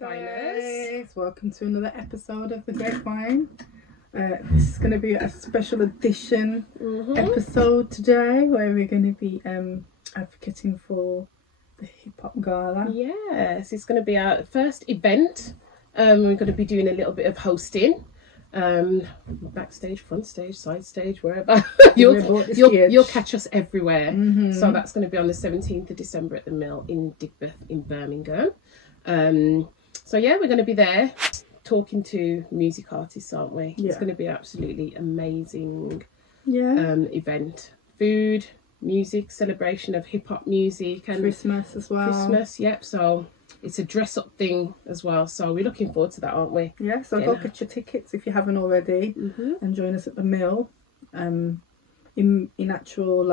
Grapeviners. Welcome to another episode of the Grapevine. This is going to be a special edition episode today, where we're going to be advocating for the Hip Hop Gala. Yes, it's going to be our first event. We're going to be doing a little bit of hosting. Backstage, front stage, side stage, wherever. You'll catch us everywhere. So that's going to be on the 17th of December at the Mill in Digbeth in Birmingham. So yeah, we're going to be there talking to music artists, aren't we? It's going to be absolutely amazing event. Food, music, celebration of hip hop music, and Christmas as well. Christmas, yep. So it's a dress up thing as well. So we're looking forward to that, aren't we? Yeah, so go get your tickets if you haven't already and join us at the Mill. In actual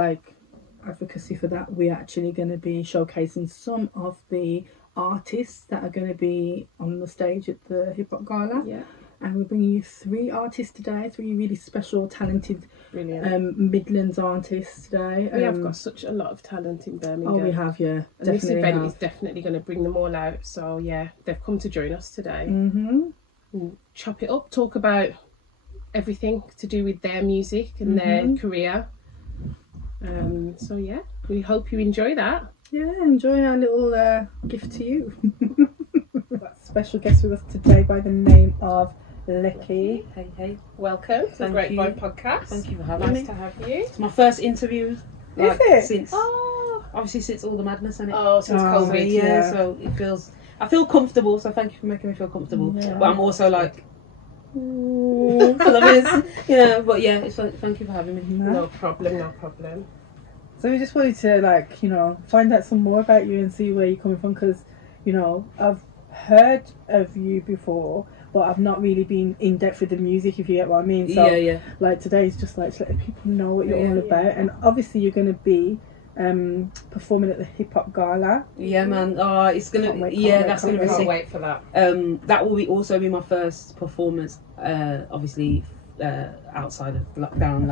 advocacy for that, we're actually going to be showcasing some of the artists that are going to be on the stage at the Hip Hop Gala. Yeah. And we're bringing you 3 artists today, 3 really special, talented Midlands artists today. We have got such a lot of talent in Birmingham. Oh, we have, yeah. And this event is definitely going to bring them all out. So yeah, they've come to join us today. And chop it up, talk about everything to do with their music and their career. So yeah, we hope you enjoy that. Yeah, enjoy our little gift to you. We've got a special guest with us today by the name of Lecky. Hey. Welcome to the Grapevine podcast. Thank you for having me. Nice to have you. It's my first interview. Is it? Since obviously since all the madness and it. Since COVID. Yeah, so I feel comfortable, so thank you for making me feel comfortable. Yeah. But I'm also like I love this. But yeah, it's thank you for having me. No problem. So we just wanted to find out some more about you and see where you're coming from, because I've heard of you before, but I've not really been in depth with the music, if you get what I mean. So today is just to let people know what you're all about. And obviously you're going to be performing at the Hip Hop Gala. Yeah, man. It's gonna that's gonna be sick. Can't wait for that. That will also be my first performance. Obviously. Outside of lockdown,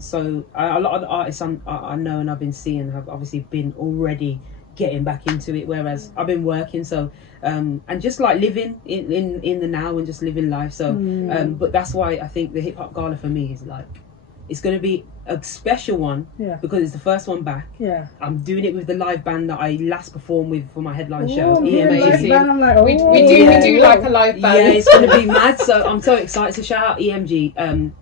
so a lot of the artists I know and I've been seeing have obviously been already getting back into it, whereas I've been working, so and just living in the now and just living life, so but that's why I think the Hip Hop Gala for me is it's going to be a special one because it's the first one back. I'm doing it with the live band that I last performed with for my headline show. Amazing. I'm like, we do like a live band. Yeah, it's going to be mad. So I'm so excited. So shout out EMG,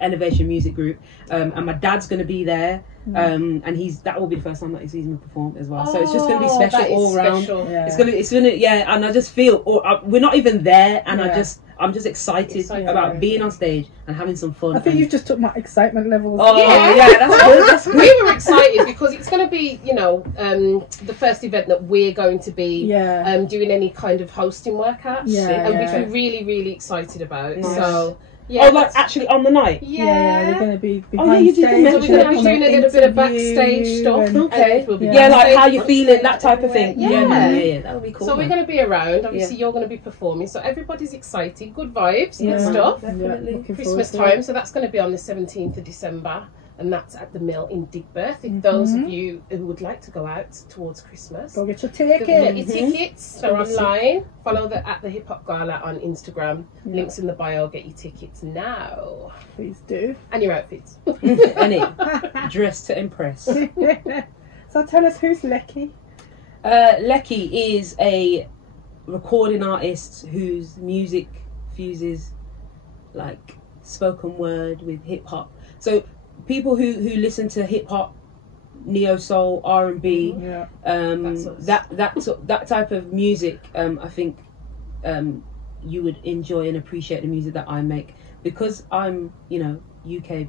Elevation Music Group, and my dad's going to be there. And that will be the first time that he sees me perform as well. So it's just going to be special all round. Yeah. It's gonna and I just feel we're not even there, and I'm just excited about being on stage and having some fun. I think you just took my excitement levels. That's good. We were excited because it's going to be, the first event that we're going to be doing any kind of hosting work at. Which we're really, really excited about. Nice. So. Yeah, actually on the night? Yeah, we're going to be behind you did stage. So we're going to be doing a little bit of backstage stuff. Okay. We'll be how you feeling, that type of thing. Yeah, that would be cool. So we're going to be around. Obviously, you're going to be performing. So everybody's excited. Good vibes, good stuff. Definitely. Christmas time. So that's going to be on the 17th of December. And that's at the Mill in Digbeth. If those of you who would like to go out towards Christmas, go get your tickets. Get your tickets. They're online. Follow at the Hip Hop Gala on Instagram. Links in the bio. Get your tickets now. Please do. And your outfits. And dress to impress. So tell us, who's Lecky? Lecky is a recording artist whose music fuses spoken word with hip hop. So people who listen to hip hop, neo soul, R&B, that type of music, I think you would enjoy and appreciate the music that I make, because I'm UK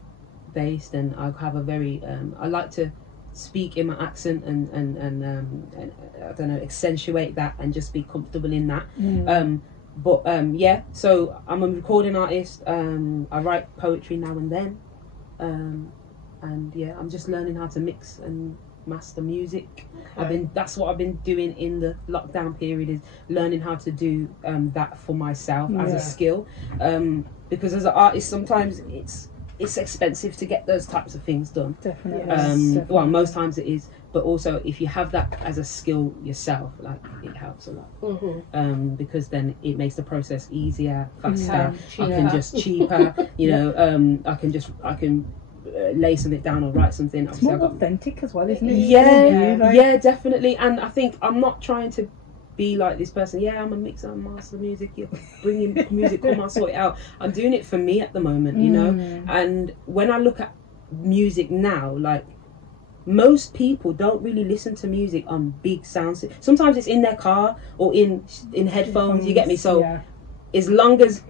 based, and I have a very I like to speak in my accent and I don't know, accentuate that and just be comfortable in that. So I'm a recording artist. I write poetry now and then. I'm just learning how to mix and master music. That's what I've been doing in the lockdown period, is learning how to do that for myself as a skill, because as an artist sometimes it's expensive to get those types of things done. Definitely. Well, most times it is, but also if you have that as a skill yourself, like it helps a lot. Because then it makes the process easier, faster. I can just cheaper. You know, I can lay something down or write something. It's more authentic as well, isn't it? Yeah, definitely. And I think I'm not trying to be like this person. Yeah, I'm a mixer and master music. You're bringing music, come on, sort it out. I'm doing it for me at the moment, you know. And when I look at music now, like, most people don't really listen to music on big sounds. Sometimes it's in their car or in headphones. You get me? So as long as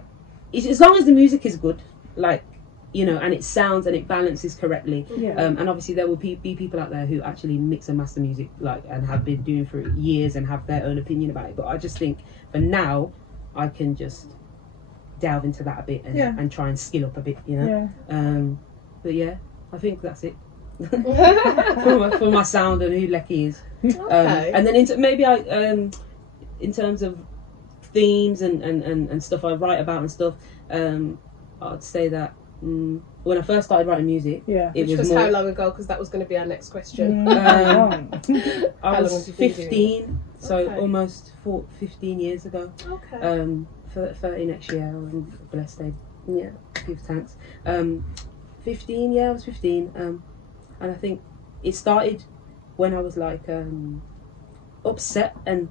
the music is good, like, you know, and it sounds and it balances correctly. And obviously there will be people out there who actually mix and master music, like, and have been doing for years and have their own opinion about it. But I just think for now, I can just delve into that a bit and try and skill up a bit, you know. But yeah, I think that's it. for my sound and who Lecky is. And then maybe in terms of themes and stuff I write about and stuff, I'd say that when I first started writing music, it was more, how long ago? Because that was going to be our next question. I was 15, so almost 15 years ago. 30 next year. I'm blessed. Give thanks. 15, I was 15. And I think it started when I was like upset and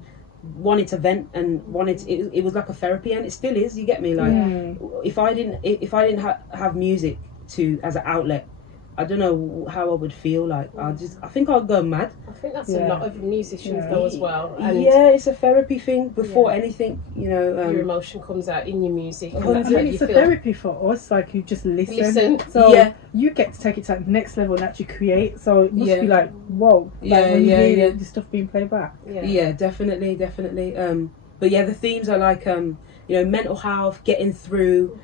wanted to vent and it was like a therapy, and it still is. You get me? Like if I didn't have music as an outlet, I don't know how I would feel. Like I think I'd go mad. I think that's a lot of musicians though as well. And it's a therapy thing before anything, you know. Your emotion comes out in your music. I mean, it's a therapy for us. Like, you just listen. So you get to take it to the next level and actually create. So it must be like, whoa, like when you hear the stuff being played back. Yeah, definitely. But yeah, the themes are like you know, mental health, getting through,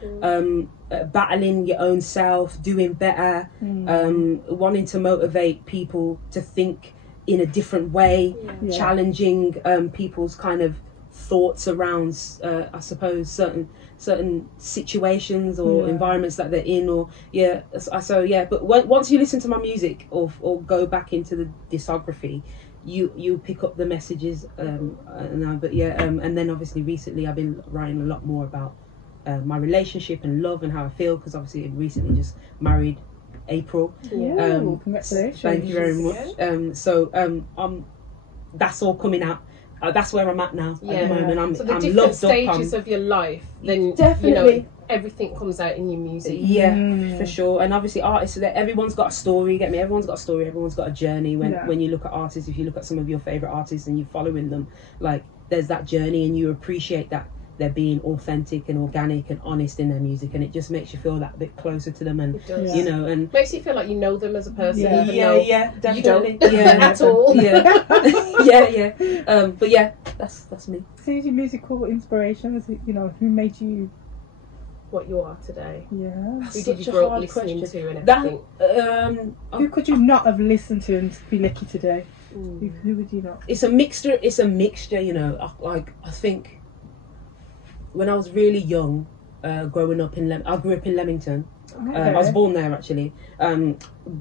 battling your own self, doing better, wanting to motivate people to think in a different way, challenging people's kind of thoughts around, I suppose, certain situations or environments that they're in, or But once you listen to my music or go back into the discography, you pick up the messages, and then obviously recently I've been writing a lot more about my relationship and love and how I feel, because obviously I recently just married April. Congratulations. Thank you very much. That's all coming out. That's where I'm at now at the moment. I'm different loved stages of your life, then definitely, you know, everything comes out in your music. For sure. And obviously artists, everyone's got a story, get me? Everyone's got a story, everyone's got a journey. When you look at artists, if you look at some of your favourite artists and you're following them, like, there's that journey, and you appreciate that they're being authentic and organic and honest in their music, and it just makes you feel that bit closer to them, and you know, and makes you feel like you know them as a person. Definitely. You don't at all. But yeah, that's me. So your musical inspiration, was it, you know, who made you what you are today? That's who did you grow up listening to and everything? Who could you not have listened to and be lucky today? Who would you not? It's a mixture, you know. I think when I was really young, growing up I grew up in Leamington. I was born there actually.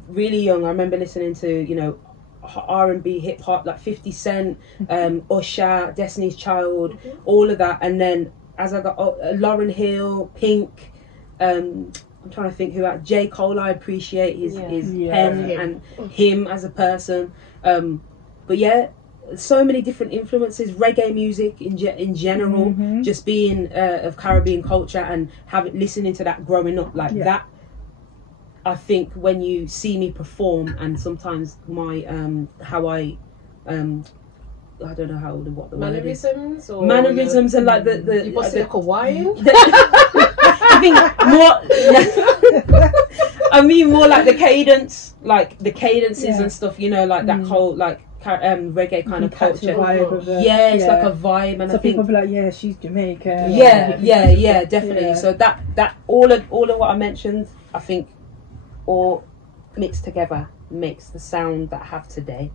Really young, I remember listening to, you know, R&B, hip hop, like 50 Cent, Usher, Destiny's Child, all of that. And then as I got Lauryn Hill, Pink, I'm trying to think who that. J. Cole, I appreciate his pen and him as a person. But yeah, so many different influences. Reggae music in general, just being of Caribbean culture and listening to that growing up, like that. I think when you see me perform, and sometimes my how I don't know what the mannerisms word is. Mannerisms and like the you must look Hawaiian. I think more. I mean more like the cadence, like the cadences and stuff. You know, like that whole like reggae kind of culture. It's like a vibe, and so I think people be like, she's Jamaican. Yeah, definitely. So that all of what I mentioned, I think, all mixed together makes the sound that I have today.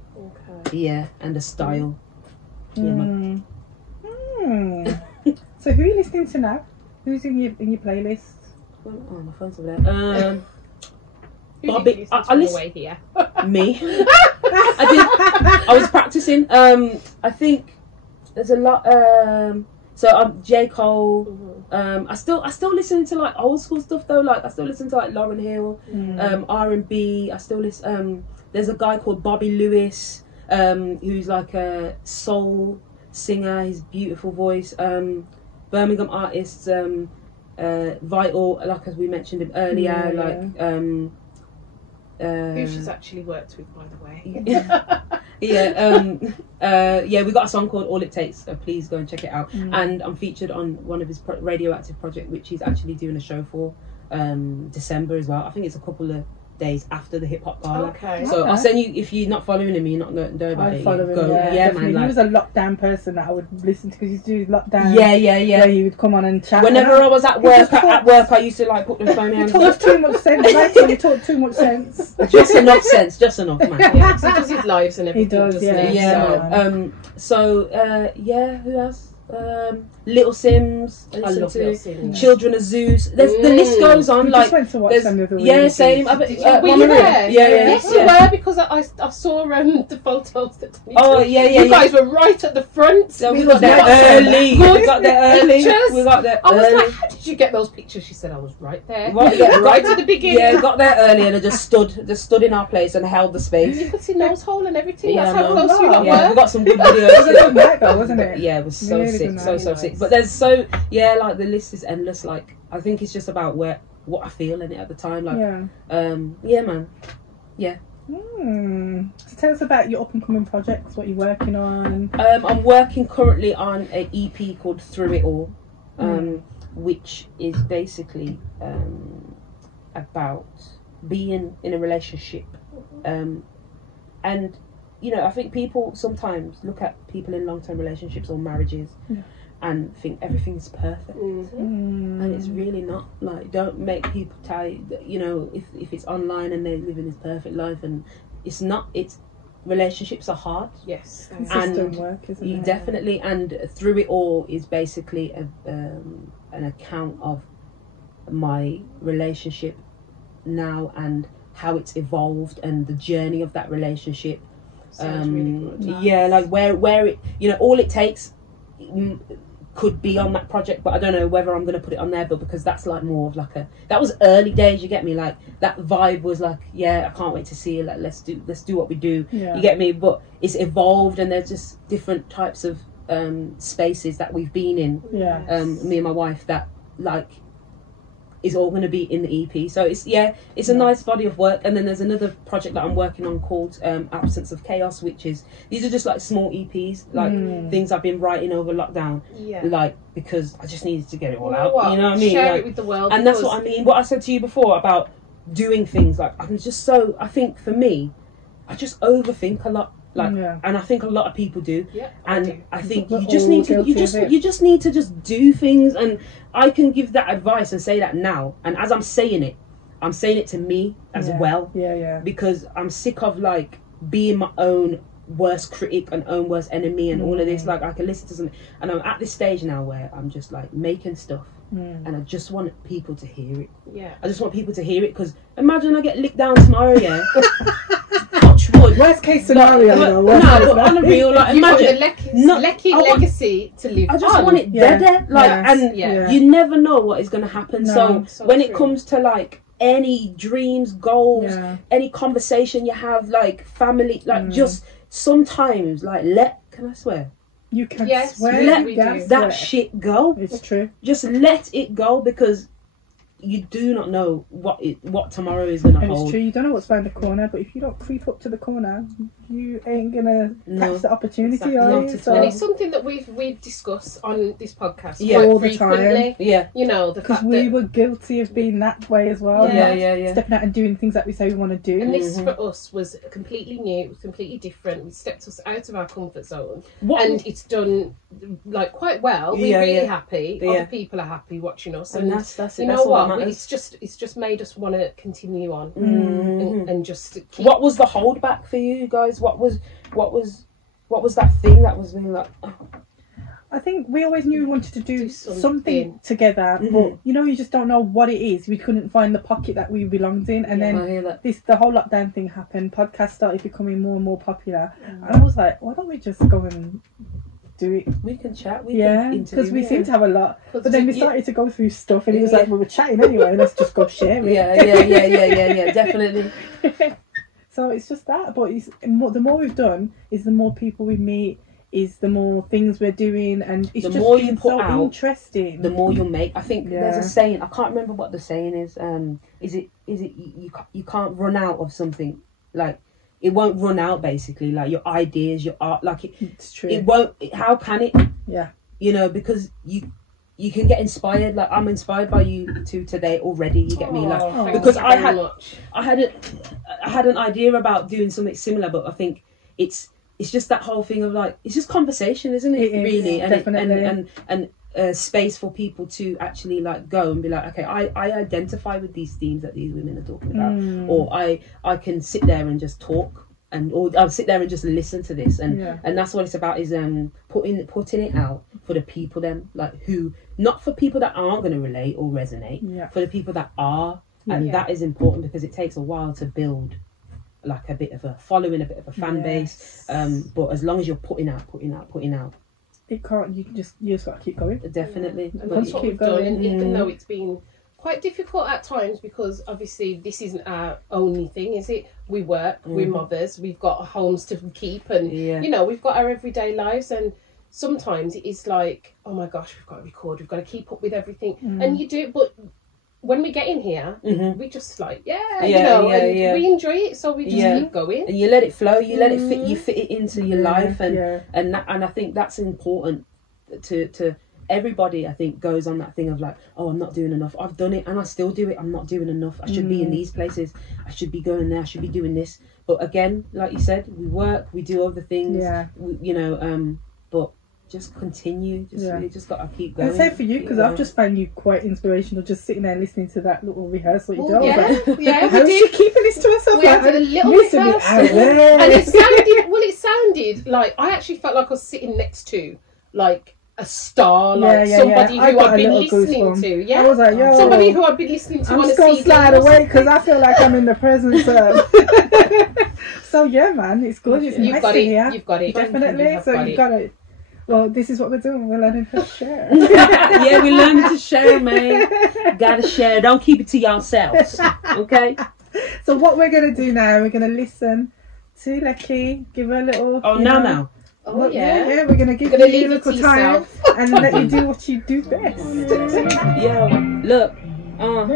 And the style. So who are you listening to now? Who's in your playlist? Oh, my phone's over there. Bobby, I listen me. I was practicing. I think there's a lot. So I'm J. Cole. I still listen to like old school stuff though. Like I still listen to like Lauryn Hill, R&B. I still listen. There's a guy called Bobby Lewis, who's like a soul singer. His beautiful voice. Birmingham artists. Vital, like as we mentioned him earlier, who she's actually worked with, by the way. We got a song called All It Takes, so please go and check it out. And I'm featured on one of his radioactive project, which he's actually doing a show for December as well. I think it's a couple of days after the hip hop gala. Okay. So I'll send you, if you're not following him, you're not know about it. Follow him, go. Man. He was a lockdown person that I would listen to because he's doing lockdown. Yeah. Where he would come on and chat. Whenever I was at work, I used to like put the phone down. He talked too much sense. He talked too much sense. Just enough sense, man. Yeah, he does his lives and everything. He does, doesn't he? So who else? Little Sims. I love Little Sims. Children of Zeus. The list goes on. We like just went to watch some of the same. Were you there? Yes, you were, because I saw the photos that you guys were right at the front. So we got there early. We got there early. I was like, how did you get those pictures? She said, I was right there. Right at the beginning. Yeah, got there early and I just stood in our place and held the space. You could see nose hole and everything. Yeah, that's how close you were. Yeah, we got some good videos. It was a good night though, wasn't it? Yeah, it was so Really sick, so nice. sick. But there's like the list is endless. Like I think it's just about what I feel in it at the time. Like man. Yeah. So tell us about your up and coming projects, what you're working on. I'm working currently on an EP called Through It All, which is basically about being in a relationship, and I think people sometimes look at people in long-term relationships or marriages and think everything's perfect, and it's really not. Like, don't make people tell you that, if it's online and they're living this perfect life, and it's not. It's relationships are hard. Yes, consistent work, isn't it? Definitely. And Through It All is basically an account of my relationship now and how it's evolved and the journey of that relationship. Sounds really good. Nice. Yeah, like where it, All It Takes could be on that project, but I don't know whether I'm going to put it on there, but because that's like more of like that was early days, you get me? Like that vibe was like, I can't wait to see it, like let's do what we do. You get me? But it's evolved and there's just different types of spaces that we've been in, me and my wife, that like is all going to be in the EP. So it's a nice body of work. And then there's another project that I'm working on called Absence of Chaos, which is, these are just like small EPs, like things I've been writing over lockdown, like because I just needed to get it all out. You know what I mean? Share it with the world. And that's what I mean. What I said to you before about doing things, like I think for me, I just overthink a lot. And I think a lot of people do, I think you just need to just do things. And I can give that advice and say that now, and as I'm saying it to me as well, because I'm sick of like being my own worst critic and own worst enemy and all of this. Like I can listen to something, and I'm at this stage now where I'm just like making stuff, and I just want people to hear it. I just want people to hear it, because imagine I get licked down tomorrow, Worst case scenario, but on a real, like, imagine legacy to live. I just want it dead, you never know what is going to happen. So when it comes to like any dreams, goals, any conversation you have, like family, like just sometimes, like can I swear? You can swear. Let that shit go. It's true. Just let it go, because you do not know what tomorrow is going to hold. It's true, you don't know what's around the corner, but if you don't creep up to the corner, you ain't going to catch the opportunity, are you? And it's something that we've discussed on this podcast all quite the time. The because fact we that were guilty of being that way as well. Stepping out and doing things that we say we want to do. And this for us was completely new, it was completely different. We stepped us out of our comfort zone, and it's done like quite well. We're really happy. Other people are happy watching us, and that's it. You know what? It's just made us want to continue on and just keep. What was the holdback for you guys? What was that thing that was being like? I think we always knew we wanted to do something together, but you just don't know what it is. We couldn't find the pocket that we belonged in, and then the whole lockdown thing happened. Podcasts started becoming more and more popular, and I was like, why don't we just go and do it? We can chat. Because we seem to have a lot, but then we started to go through stuff, and it was like we were chatting anyway. Let's just go share it. Yeah, definitely. So it's just that, but the more we've done, is the more people we meet. Is the more things we're doing, and it's the just more you put out, interesting. The more you'll make. I think there's a saying. I can't remember what the saying is. Is it you can't run out of something, like it won't run out. Basically, like your ideas, your art, like it's true. It won't. How can it? Yeah. Because you can get inspired. Like I'm inspired by you two today already. You get me? Like because I had an idea about doing something similar, but I think it's just that whole thing of like, it's just conversation, isn't it? Really, and space for people to actually like go and be like, okay, I identify with these themes that these women are talking about, or I can sit there and just talk, or I'll sit there and just listen to this, and that's what it's about, is putting it out for the people then, like who, not for people that aren't going to relate or resonate, for the people that are, and that is important because it takes a while to build like a bit of a following, a bit of a fan base, but as long as you're putting out, it can't. You just got to keep going. Definitely, and that's what we've done. And even though it's been quite difficult at times, because obviously this isn't our only thing, is it? We work, we're mothers, we've got homes to keep, and we've got our everyday lives, and sometimes it is like, oh my gosh, we've got to record, we've got to keep up with everything, and you do, but when we get in here, we just like, we enjoy it, so we just keep going. And you let it flow, you let it fit, you fit it into your life, and I think that's important to everybody. I think goes on that thing of like, oh, I'm not doing enough. I've done it and I still do it. I'm not doing enough. I should be in these places. I should be going there. I should be doing this. But again, like you said, we work, we do other things. But just continue. You just got to keep going. I'd say for you, because I've just found you quite inspirational, just sitting there listening to that little rehearsal you did. How is she keeping this to herself? We had a little rehearsal, and it sounded like, I actually felt like I was sitting next to like a star, like somebody who I've been listening to. Yeah, I was like, yo, somebody who I've been listening to. I'm just gonna slide away because I feel like I'm in the presence of. So yeah, man, it's good. It's nice to hear. You've got it. Definitely. So you got it. Well, this is what we're doing. We're learning to share. We're learning to share, man. Gotta share. Don't keep it to yourselves. Okay? So what we're going to do now, we're going to listen to Lecky, give her a little... Oh, now. Oh, yeah. Yeah, we're going to give you a little time and let you do what you do best. Yo, look. I'm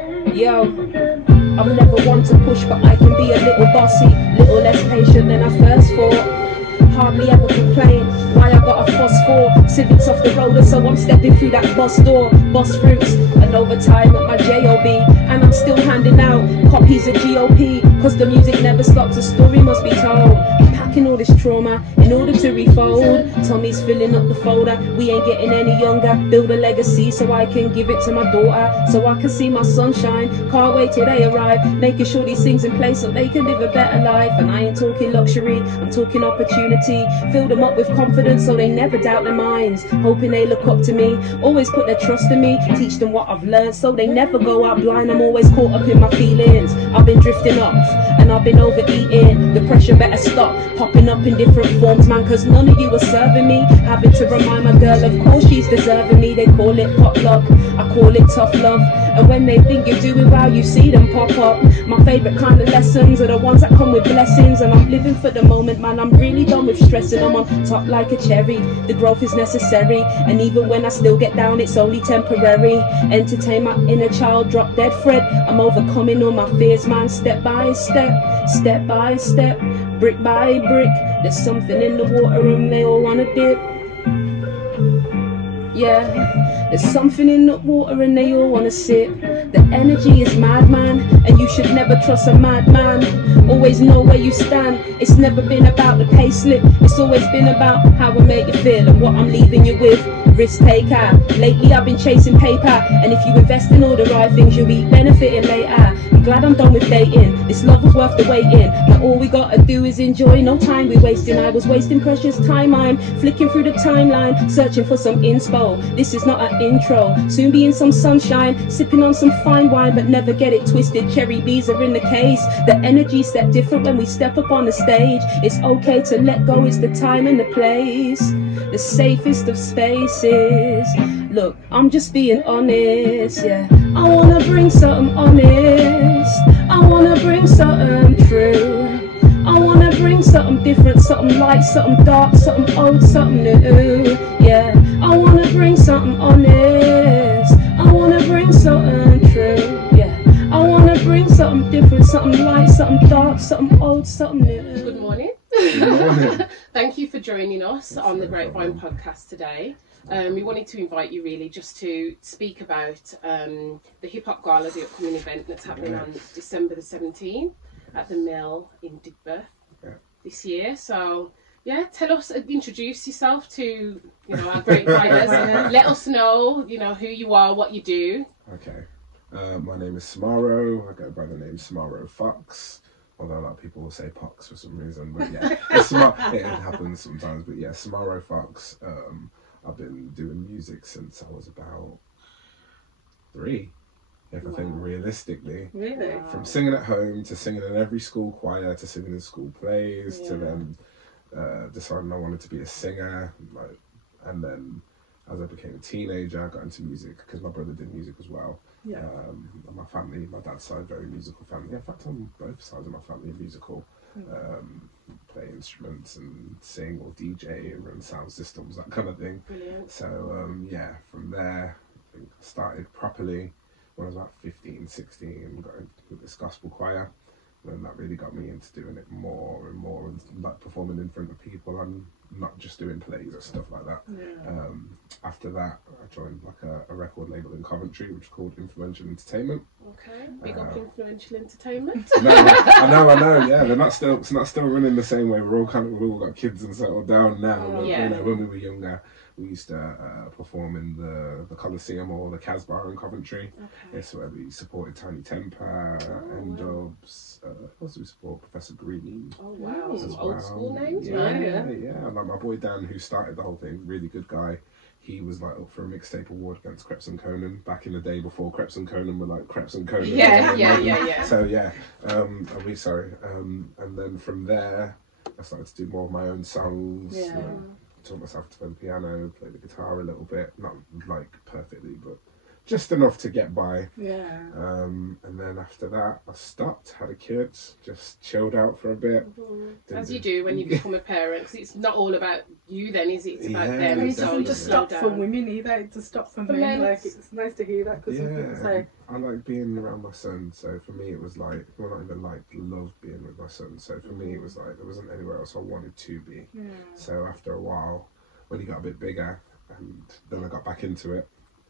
never one to push, but I can be a little bossy, little less patient than I first thought. Hardly ever complain why I got a fuss for. Civics off the roller, so I'm stepping through that bus door. Bus fruits and overtime at my job, and I'm still handing out copies of GOP, cause the music never stops, a story must be told. Packing all this trauma in order to refold. Tommy's filling up the folder, we ain't getting any younger. Build a legacy so I can give it to my daughter, so I can see my sunshine. Can't wait till they arrive, making sure these things in place so they can live a better life. And I ain't talking luxury, I'm talking opportunity. Fill them up with confidence so they never doubt their minds, hoping they look up to me. Always put their trust in me, teach them what I've learned so they never go out blind. I'm always caught up in my feelings. I've been drifting off and I've been overeating. The pressure better stop popping up in different forms, man, cause none of you are serving me. Having to remind my girl, of course she's deserving me. They call it pop luck, I call it tough love. And when they think you're doing well, you see them pop up. My favourite kind of lessons are the ones that come with blessings. And I'm living for the moment, man, I'm really done with stressing. I'm on top like a cherry, the growth is necessary. And even when I still get down, it's only temporary. Entertain my inner child, drop dead Fred. I'm overcoming all my fears, man, step by step, step by step, brick by brick. There's something in the water and they all wanna dip. Yeah, there's something in the water and they all wanna sip. The energy is mad, man, and you should never trust a madman. Always know where you stand. It's never been about the pay slip, it's always been about how I make you feel and what I'm leaving you with. Risk taker. Lately I've been chasing paper, and if you invest in all the right things, you'll be benefiting later. glad I'm done with dating. This love was worth the waiting. Now all we gotta do is enjoy. No time we wasting. I was wasting precious time. I'm flicking through the timeline, searching for some inspo. This is not an intro. Soon be in some sunshine, sipping on some fine wine, but never get it twisted. Cherry B's are in the case. The energy step different when we step up on the stage. It's okay to let go. It's the time and the place. The safest of spaces. Look, I'm just being honest, yeah. I wanna bring something honest. I wanna bring something true. I wanna bring something different, something light, something dark, something old, something new, yeah. I wanna bring something honest. I wanna bring something true, yeah. I wanna bring something different, something light, something dark, something old, something new. Good morning. Thank you for joining us on the Grapevine podcast today. We wanted to invite you really just to speak about the Hip Hop Gala, the upcoming event that's happening on December the 17th at the Mill in Digbeth this year. So yeah, tell us, introduce yourself to our Grapeviners. Let us know who you are, what you do. Okay, my name is Samaro. I go by the name Samaro Fox. Although a lot of people will say Pox for some reason, but yeah, it happens sometimes. But yeah, Samaro Fox. I've been doing music since I was about 3, if I think realistically. Really? From singing at home to singing in every school choir to singing in school plays to then deciding I wanted to be a singer. And then as I became a teenager, I got into music because my brother did music as well. Yeah. My family, my dad's side, very musical family. In fact, on both sides of my family are musical. Play instruments and sing or DJ and run sound systems, that kind of thing. Brilliant. So from there I think I started properly when I was about 15, 16 and got into this gospel choir, and that really got me into doing it more and more and like performing in front of people and not just doing plays or stuff like that. After that I joined like a record label in Coventry which is called Influential Entertainment. Okay, big up Influential Entertainment. I know, yeah, it's not still running the same way. We've all got kids and settled down now. But, when we were younger, we used to perform in the Coliseum or the Casbah in Coventry. Okay. It's where we supported Tiny Temper, N-Dubs, also we support Professor Green. Oh wow, some old school names, yeah. Like my boy Dan, who started the whole thing, really good guy. He was like up for a mixtape award against Kreps and Conan back in the day before Kreps and Conan were like Kreps and Conan. Yeah. So yeah, and then from there I started to do more of my own songs. Taught myself to play the piano, play the guitar a little bit, not like perfectly, but just enough to get by. And then after that I stopped, had a kid, just chilled out for a bit. As you do when you become a parent, 'cause it's not all about you then, is it? It's about them. It doesn't just stop for women either, it just stops for men. Like, it's nice to hear that because some people say I like being around my son, so for me it was like, well, not even like love being with my son, so for me it was like there wasn't anywhere else I wanted to be. So after a while, when he got a bit bigger, and then I got back into it,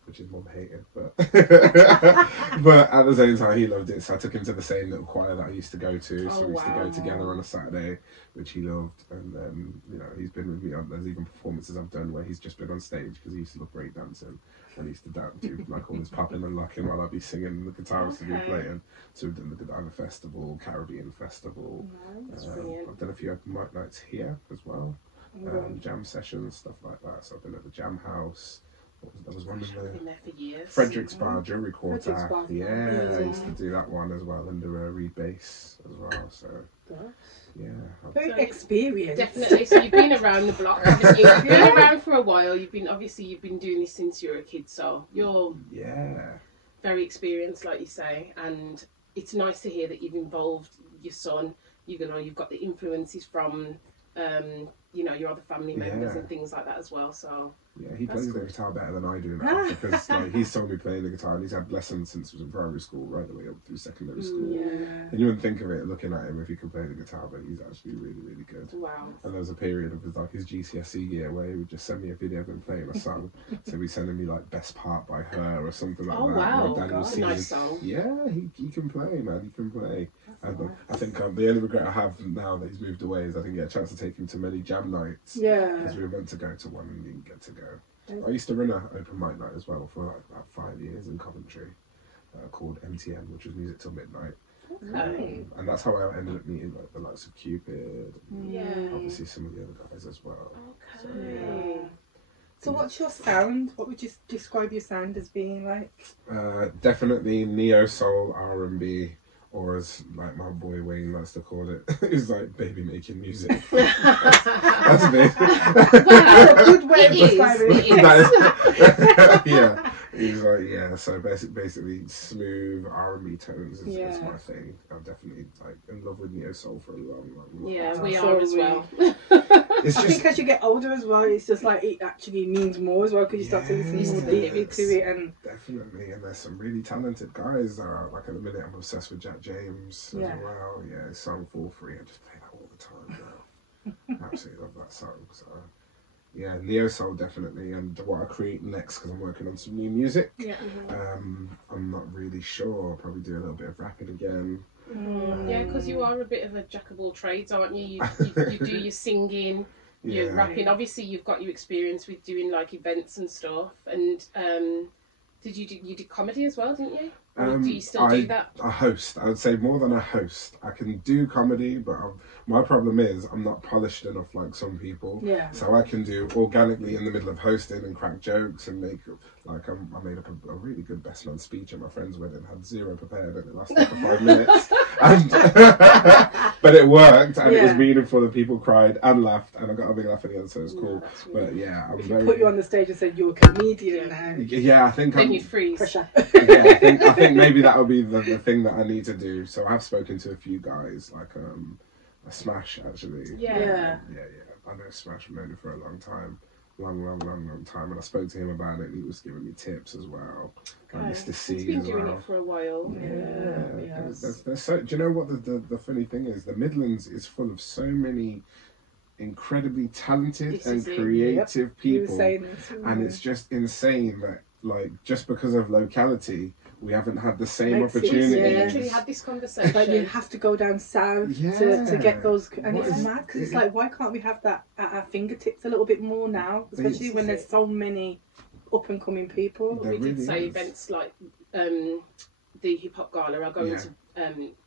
which his mum hated, but but at the same time he loved it, so I took him to the same little choir that I used to go to. So we used to go together on a Saturday, which he loved, and then he's been with me on, there's even performances I've done where he's just been on stage because he used to love breakdancing and he used to do like all this popping and locking while I'd be singing and the guitarist would be playing. So we've done the Godiva Festival, Caribbean Festival. I've done a few open mic nights here as well, jam sessions, stuff like that. So I've been at the Jam House. That was one of the been there for years. Frederick's Bar Jury Quarter. I used to do that one as well under a Reed bass as well. So very experienced. Definitely. So you've been around the block, haven't you? You've been around for a while. You've been doing this since you were a kid. So you're very experienced, like you say, and it's nice to hear that you've involved your son. You've got the influences from your other family members and things like that as well. So he plays the guitar better than I do now because he saw me playing the guitar and he's had lessons since he was in primary school right the way up through secondary school. And you wouldn't think of it looking at him if he could play the guitar, but he's actually really, really good. Wow. And there was a period of his GCSE year where he would just send me a video of him playing a song. So he'd be sending me like Best Part by Her or something like that. Wow, That's a nice song. Yeah, he can play, man. He can play. I think the only regret I have now that he's moved away is I didn't get a chance to take him to many jam nights. Because we were meant to go to one and didn't get to go. I used to run an open mic night as well for like about 5 years in Coventry, called MTN, which was Music Till Midnight. And that's how I ended up meeting like the likes of Cupid, and obviously some of the other guys as well. So what's your sound? What would you describe your sound as being like? Definitely neo soul R&B, or as like my boy Wayne likes to call it, it's like baby making music. That's a bit. That's a good way of describing it. Yeah, he's like so basically smooth R&B tones is my thing. I'm definitely like in love with neo soul for a long time. Yeah, we are as well. I think as you get older as well, it's just like it actually means more as well because you start to listen more deeply to it. And definitely, and there's some really talented guys. Like at the minute, I'm obsessed with Jack James as well. Yeah, song Fall Free. I just play that all the time now. Absolutely love that song. So yeah, neo soul definitely. And what I create next, because I'm working on some new music. I'm not really sure. I'll probably do a little bit of rapping again. Yeah, because you are a bit of a jack of all trades, aren't you? You do your singing, your rapping. Obviously, you've got your experience with doing like events and stuff. And you did comedy as well, didn't you? Or do you still do that? I host. I would say more than a host. I can do comedy, but my problem is I'm not polished enough like some people. Yeah. So I can do organically in the middle of hosting and crack jokes and make like I made up a really good best man speech at my friend's wedding. Had zero prepared and it lasted for 5 minutes. But it worked and it was meaningful and people cried and laughed and I got a big laugh at the end, so it was cool. But yeah, I'm very. Put you on the stage and said you're a comedian now. Yeah, I think. Then you freeze. Pressure. Yeah, I think maybe that would be the thing that I need to do. So I've spoken to a few guys, like a Smash actually. Yeah. I know Smash. I've known him for a long time, long time, and I spoke to him about it, and he was giving me tips as well. Mr. C He's been as doing well. it for a while. There's so. Do you know what the funny thing is? The Midlands is full of so many incredibly talented and creative people, and it's just insane that like just because of locality we haven't had the same opportunities. We literally had this conversation. But you have to go down south to get those, and it's mad because it's like, why can't we have that at our fingertips a little bit more now, especially when there's so many up and coming people. We did say events like the Hip Hop Gala are going to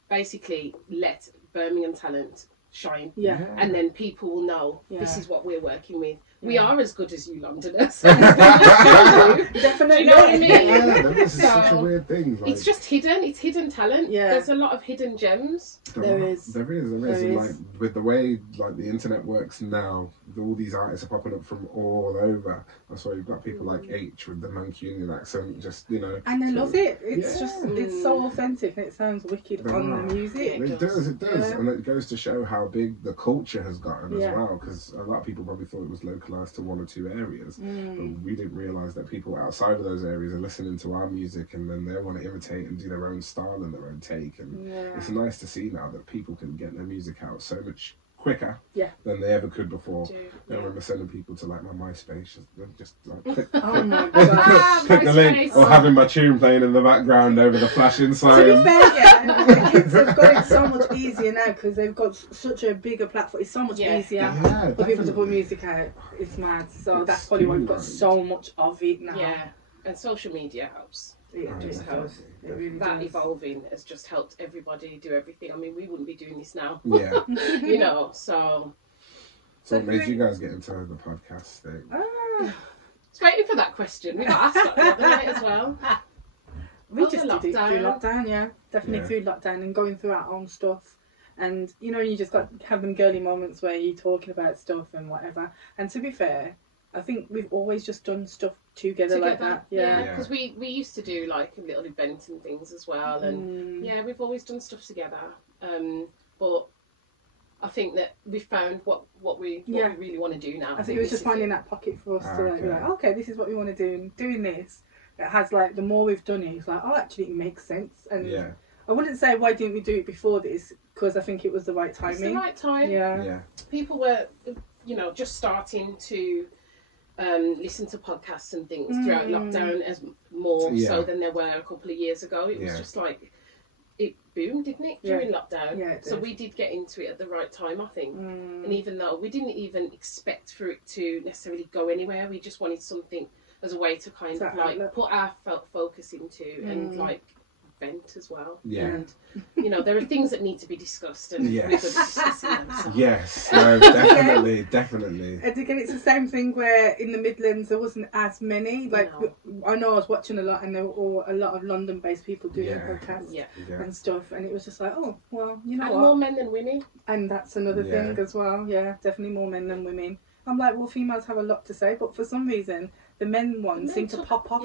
basically let Birmingham talent shine, and then people will know this is what we're working with. We are as good as you Londoners. Definitely. Do you know what I mean? Yeah, that's such a weird thing. Like, it's just hidden. It's hidden talent. Yeah. There's a lot of hidden gems. There is. And like with the way like the internet works now, all these artists are popping up from all over. That's why you've got people like H with the Mancunian accent, just and I love it. It's just it's so authentic and it sounds wicked on the music. It does, and it goes to show how big the culture has gotten as well. Because a lot of people probably thought it was localized to one or two areas, but we didn't realise that people outside of those areas are listening to our music and then they want to imitate and do their own style and their own take. And it's nice to see now that people can get their music out so much quicker than they ever could before. I remember sending people to like my MySpace, just like click, oh my god, click the link, or having my tune playing in the background over the flashing sign. To be fair, the kids have got it so much easier now because they've got such a bigger platform. It's so much easier for people to put music out. It's mad. So that's probably why we've got so much of it now. Yeah, and social media helps. It just helps. It really does. Evolving has just helped everybody do everything. I mean, we wouldn't be doing this now. Yeah. So what made you guys get into the podcast thing? It's waiting for that question. We got asked that the other night as well. We just did it through lockdown, definitely through lockdown and going through our own stuff. And you just got having girly moments where you're talking about stuff and whatever. And to be fair, I think we've always just done stuff together like that. Yeah, because we used to do like a little event and things as well, and we've always done stuff together. But I think that we found what we really want to do now. I think it was just finding that pocket for us to be like, okay, this is what we want to do, and doing this, it has like the more we've done it, it's like, oh, actually, it makes sense. And I wouldn't say why didn't we do it before this, because I think it was the right timing. It's the right time. Yeah. People were, just starting to listen to podcasts and things throughout lockdown as more so than there were a couple of years ago. It was just like it boomed, didn't it, during lockdown? Yeah, it did. So we did get into it at the right time, I think. And even though we didn't even expect for it to necessarily go anywhere, we just wanted something as a way to kind of like put our focus into and like vent as well. Yeah. And, you know, there are things that need to be discussed, and we're good at discussing them. So. Yes, no, definitely, definitely. And again, it's the same thing where in the Midlands there wasn't as many. Like, I know I was watching a lot, and there were all, a lot of London-based people doing podcasts and stuff, and it was just like, oh, well, you know and what? more men than women. And that's another thing as well. Yeah, definitely more men than women. I'm like, well, females have a lot to say, but for some reason, the men ones seem to pop off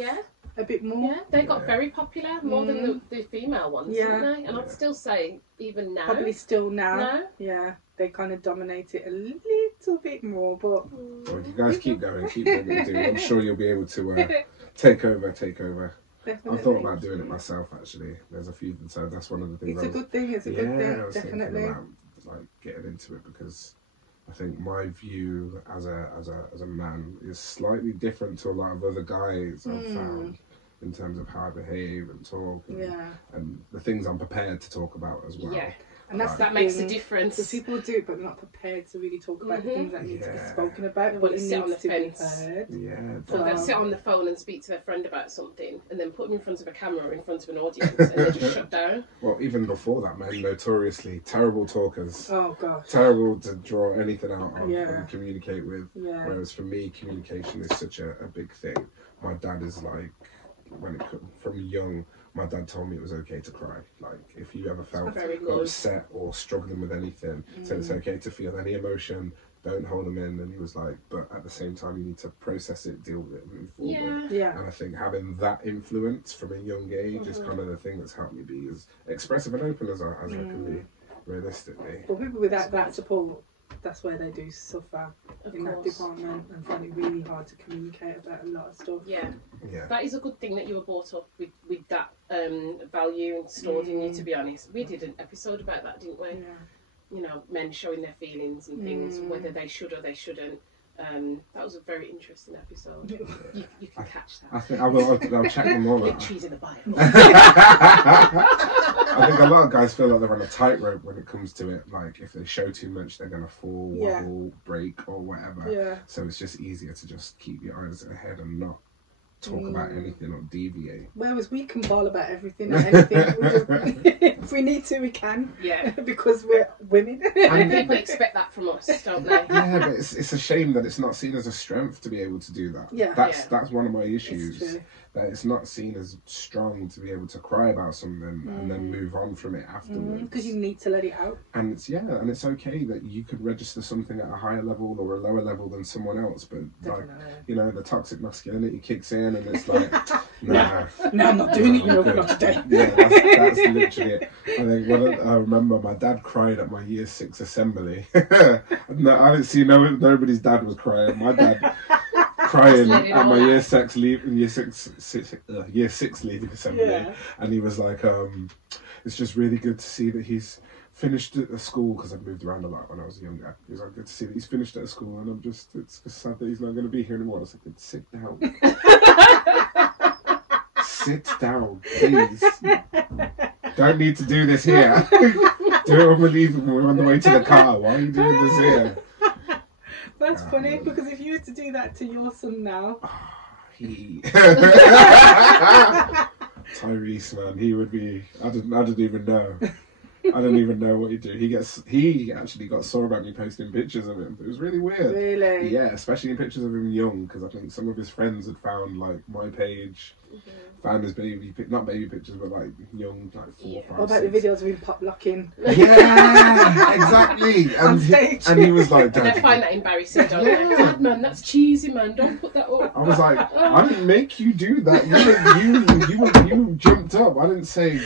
a bit more. Yeah, they got very popular, more than the female ones, didn't they? And I'd still say, even now. Probably still now. No? Yeah, they kind of dominate it a little bit more, but... Well, you guys keep going, keep doing what you do. I'm sure you'll be able to take over. Definitely. I've thought about doing it myself, actually. There's a few, so that's one of the things. It's a good thing, it's a good thing, I was definitely. thinking about, like, getting into it, because I think my view as a man is slightly different to a lot of other guys I've found, in terms of how I behave and talk, and the things I'm prepared to talk about as well. Yeah, and that makes a difference. Because people do it, but not prepared to really talk about the things that need to be spoken about. But it sit on the needs to fence. be heard. Yeah, so they'll sit on the phone and speak to their friend about something, and then put them in front of a camera, in front of an audience, and they just shut down. Well, even before that, men notoriously terrible talkers. Oh gosh. Terrible to draw anything out of and communicate with. Yeah. Whereas for me, communication is such a big thing. My dad is like, from young, my dad told me it was okay to cry. Like, if you ever felt upset or struggling with anything, so it's okay to feel any emotion, don't hold them in. And he was like, but at the same time, you need to process it, deal with it, move forward. Yeah. And I think having that influence from a young age is kind of the thing that's helped me be as expressive and open as I can be, realistically. But people without that support, that's where they do suffer in that department, and find it really hard to communicate about a lot of stuff. Yeah. That is a good thing that you were brought up with that value installed in you, to be honest. We did an episode about that, didn't we? Yeah. You know, men showing their feelings and things, whether they should or they shouldn't. That was a very interesting episode. You can catch that. I think I'll check them all out. Cheese in the bio. I think a lot of guys feel like they're on a tightrope when it comes to it. Like, if they show too much, they're going to fall, wobble, break, or whatever. Yeah. So it's just easier to just keep your eyes ahead and not talk about anything or deviate. Whereas we can bawl about everything and anything. If we need to, we can. Yeah. Because we're women. And people expect that from us, don't they? Yeah, but it's a shame that it's not seen as a strength to be able to do that. Yeah. That's one of my issues. That it's not seen as strong to be able to cry about something and then move on from it afterwards. Because you need to let it out. And it's okay that you could register something at a higher level or a lower level than someone else, but like, you know, the toxic masculinity kicks in and it's like, nah. No, I'm not doing it, not today. Yeah, that's literally it. I think I remember my dad cried at my year 6 assembly. No, I didn't see nobody's dad was crying. My dad crying at my year 6 leaving assembly, and he was like, it's just really good to see that he's finished at a school, because I've moved around a lot when I was younger. He was like, good to see that he's finished at a school, and it's just sad that he's not going to be here anymore. I was like, sit down. Sit down, please. Don't need to do this here. Do it when we're on the way to the car. Why are you doing this here? That's funny, because if you were to do that to your son now... Tyrese, man, he would be... I didn't even know. I don't even know what he'd do. He actually saw about me posting pictures of him. It was really weird. Really? Yeah, especially in pictures of him young, because I think some of his friends had found like my page, found his not baby pictures, but like young, like 4 or 5. What about the videos of him pop locking? Yeah, exactly. On stage. And he was like, Dad, they find that embarrassing, don't they? Dad, man, that's cheesy, man. Don't put that up. I was like, I didn't make you do that. You jumped up. I didn't say,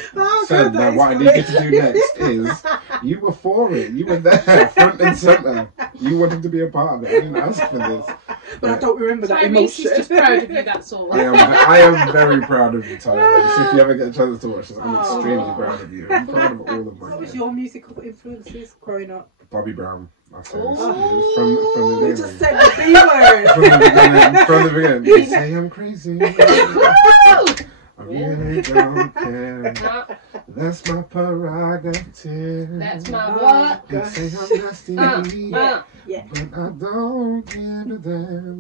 son, now what I need you to do next is, you were for it. You were there, front and centre. You wanted to be a part of it. I didn't ask for this. But I don't remember that emotion. emotion. He's just proud of you, that's all. I am very proud of you, Tyrese. If you ever get a chance to watch this, I'm extremely proud of you. I'm proud of all of my What was your musical influences growing up? Bobby Brown. I say from the beginning. You just said the B word. From the beginning. You say I'm crazy. I really don't care. That's my prerogative. That's my what? You say I'm nasty. Yeah. But I don't give a damn.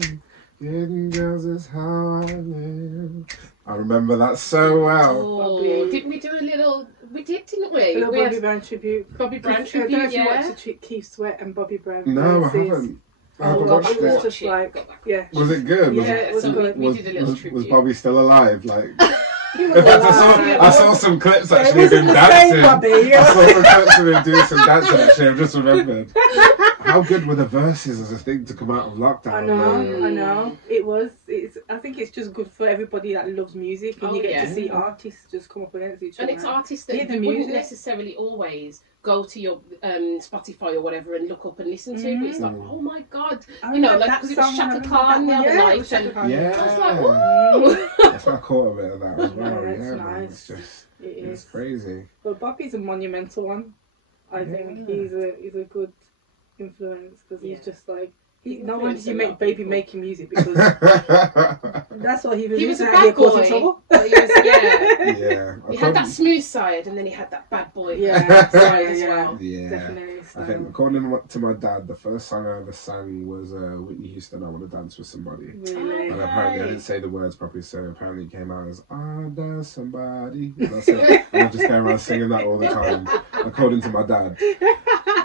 Getting girls is how I live. I remember that so well. Oh, didn't we do a little? We did, didn't we? A little Bobby Brown tribute. Bobby Brown I don't know if you yeah. watched Keith Sweat and Bobby Brown. No, I haven't. I haven't watched it was it. just like, yeah. Was it good? Yeah, it was good. We did a little tribute. Was Bobby still alive? Like, He was alive. I saw some clips It actually of him wasn't the same dancing. Bobby. I saw some clips of him doing some dancing actually. I've just remembered. How good were the verses as a thing to come out of lockdown? I know. I think it's just good for everybody that loves music, and you get to see artists just come up against each other. And it's artists that you wouldn't necessarily always go to your Spotify or whatever and look up and listen to, but it's like, oh my god, you know, like because it was Shaka Khan the other night, and I was like, whoa. Yes, I caught a bit of that as well. It's yeah, nice. man, it's just It's crazy. But Bobby's a monumental one. I think he's a good influence because he's just like no wonder you make baby making music because that's what he was. He was a bad boy. Trouble. Yeah. He had that smooth side, and then he had that bad boy side as well. Yeah. Definitely. So. I think according to my dad, the first song I ever sang was Whitney Houston, "I Want to Dance with Somebody." Really? And apparently I didn't say the words properly, so apparently it came out as "I dance somebody." And that's it. And I just go around singing that all the time, according to my dad.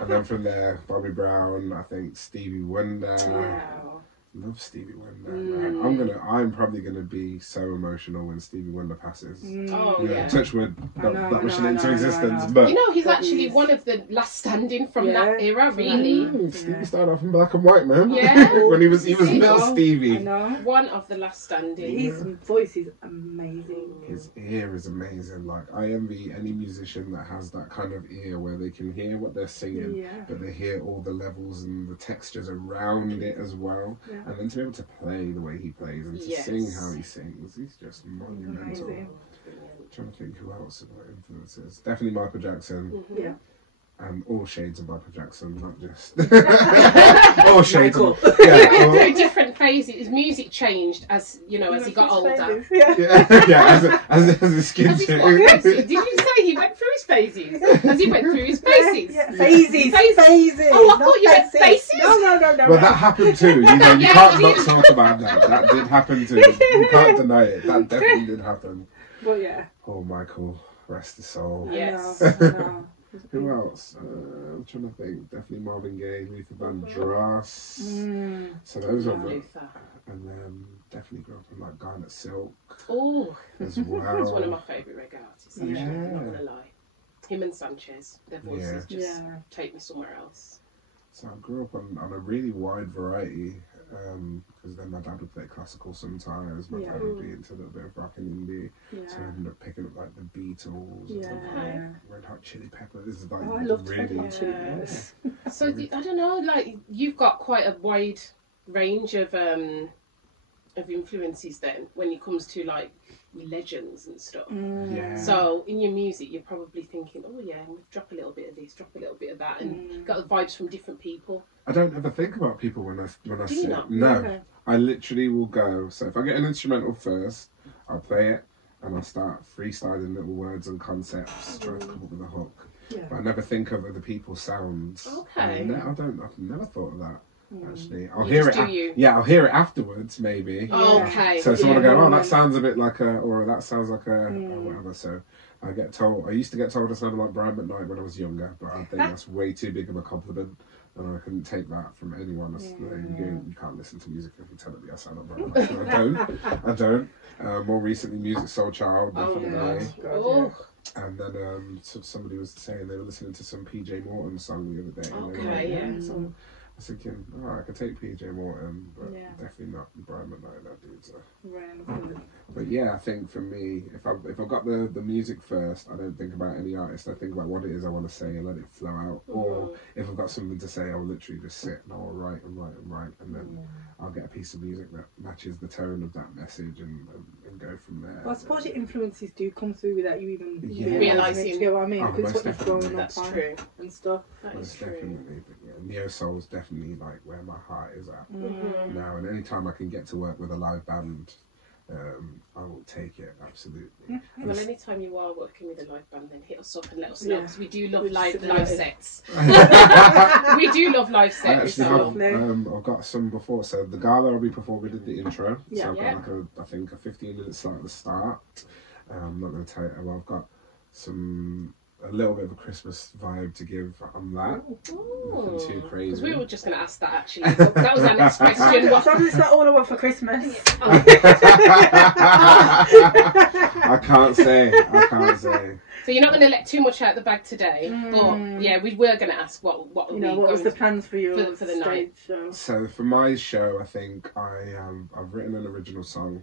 And then from there, Bobby Brown, I think Stevie Wonder. Wow. Love Stevie Wonder. I'm probably gonna be so emotional when Stevie Wonder passes. Touch wood, that wishing into existence. But you know, he's actually one of the last standing from that era, really. Stevie started off in black and white, man. Yeah. When he was little Stevie. I know. One of the last standing. His voice is amazing. His ear is amazing. Like, I envy any musician that has that kind of ear where they can hear what they're singing, but they hear all the levels and the textures around it as well. Yeah. And then to be able to play the way he plays and to sing how he sings, he's just monumental. I'm trying to think who else are my influences. Definitely Michael Jackson. Yeah. And all shades of Michael Jackson, not just all shades. Through different phases, his music changed as he got older. As his skin changed. Did you say he went through his phases? As he went through his phases? Phases. Oh, I thought you meant faces. No. Well, that happened too. You can't not talk about that. That did happen too. You can't deny it. That definitely did happen. Well, yeah. Oh, Michael, rest his soul. Yes. I know. Who else? I'm trying to think. Definitely Marvin Gaye, Luther Vandross. So those are the. And then definitely grew up in like Garnet Silk. Oh, as well. He's one of my favourite reggae artists. Actually, I'm not gonna lie. Him and Sanchez, their voices just take me somewhere else. So I grew up on a really wide variety. Because then my dad would play classical sometimes. My dad would be into a little bit of rock and indie. So I ended up picking up like the Beatles, and Red Hot Chili Peppers. Like, I love really. Red Hot Chili Peppers. So I don't know, like you've got quite a wide range of influences then when it comes to like legends and stuff. So in your music you're probably thinking, oh yeah, drop a little bit of this, drop a little bit of that, and got the vibes from different people. I don't ever think about people when I Do sing. you not? No, I literally will go. So if I get an instrumental first, I'll play it and I'll start freestyling little words and concepts, trying to come up with a hook. But I never think of other people's sounds. Okay. I've never thought of that. Actually, I'll You hear just it. do you. Yeah, I'll hear it afterwards, maybe. Okay. So someone will go, "Oh, that sounds a bit like a," or "That sounds like a," or whatever. So I get told. I used to get told I sounded like Brian McKnight when I was younger, but I think that's way too big of a compliment, and I couldn't take that from anyone. You can't listen to music if you tell me I sound like Brian McKnight. I don't. More recently, Music Soul Child, definitely. And then somebody was saying they were listening to some PJ Morton song the other day. Okay, So I was thinking, I could take PJ Morton, but definitely not Brian McKnight, that dude. So. But yeah, I think for me, if I've got the music first, I don't think about any artist. I think about what it is I want to say and let it flow out. Or if I've got something to say, I'll literally just sit and I'll write, and then I'll get a piece of music that matches the tone of that message and go from there. Well, I suppose your influences do come through without you even realising. Do you know what I mean? Because what you've grown up That's on true. and stuff. That is true. Definitely. But Neo Soul's definitely like where my heart is at now. And anytime I can get to work with a live band, I will take it, absolutely. Well, anytime you are working with a live band, then hit us up and let us know, because we do love live sets. We do love live sets. I've got some before. So the gala I'll be performing in the intro. Yeah. So I've got I think a 15-minute slot at the start. I'm not going to tell you. Well, I've got a little bit of a Christmas vibe to give on that. Nothing too crazy. Because we were just going to ask that actually. So that was our next question. It's not all I want for Christmas. I can't say. So you're not going to let too much out of the bag today, but yeah, we were going to ask what was the plans for you for the night. Show? So for my show, I think I've written an original song.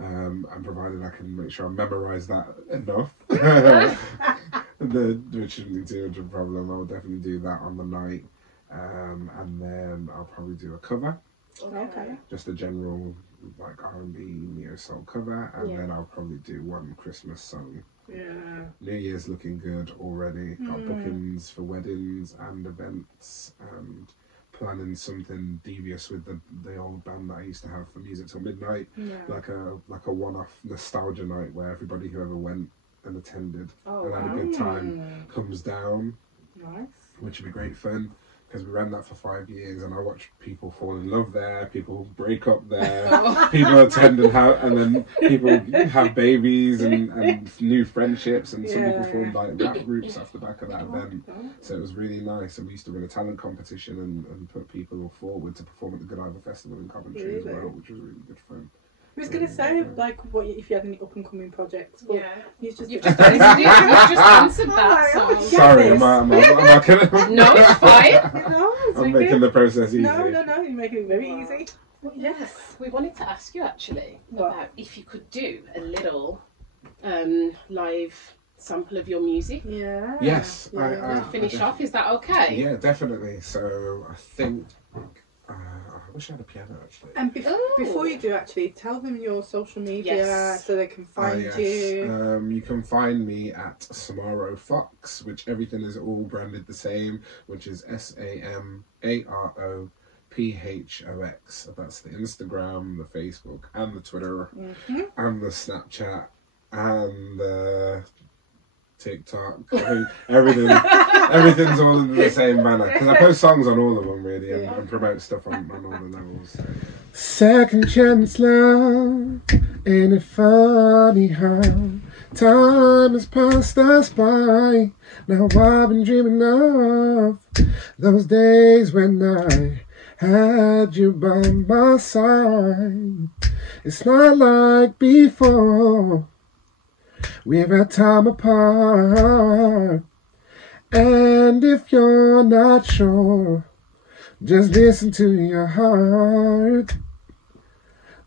And provided I can make sure I memorise that enough, which shouldn't be too much of a problem, I'll definitely do that on the night. And then I'll probably do a cover. Okay. Just a general like R&B neo soul cover, and then I'll probably do one Christmas song. Yeah. New Year's looking good already. Got bookings for weddings and events, and planning something devious with the old band that I used to have for Music Till Midnight, like a one-off nostalgia night where everybody who ever went and attended and had a good time comes down. Nice. Which would be great fun, because we ran that for 5 years, and I watched people fall in love there, people break up there, people attend and then people have babies and new friendships, and some people formed like rap groups off the back of that event. So it was really nice, and we used to run a talent competition and put people forward to perform at the Good Ivor Festival in Coventry as well, which was really good fun. I was going to say, like, what if you had any up-and-coming projects? But you've just answered that. So. Sorry, am I kidding? No, it's fine. I'm making the process easy. No, you're making it very easy. Yes, we wanted to ask you actually about if you could do a little live sample of your music. Yeah. Yes. To finish off, is that okay? Yeah, definitely. So I think... I wish I had a piano actually. And before you do, actually, tell them your social media so they can find you. You can find me at Samaro Fox, which everything is all branded the same, which is SAMAROPHOX. That's the Instagram, the Facebook, and the Twitter, and the Snapchat, and the TikTok. I mean, everything's all in the same manner, because I post songs on all of them really, and promote stuff on all the levels. Second chance love, ain't it funny how time has passed us by? Now I've been dreaming of those days when I had you by my side. It's not like before. We've had time apart, and if you're not sure, just listen to your heart.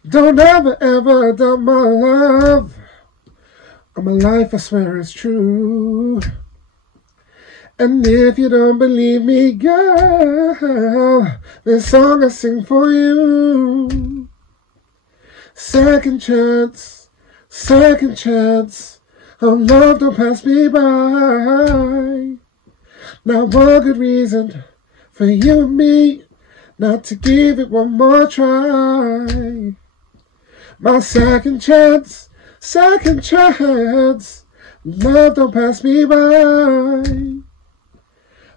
Don't ever doubt my love, or my life I swear is true. And if you don't believe me, girl, this song I sing for you. Second chance. Oh love, don't pass me by. Now one good reason for you and me not to give it one more try. My second chance. Love, don't pass me by.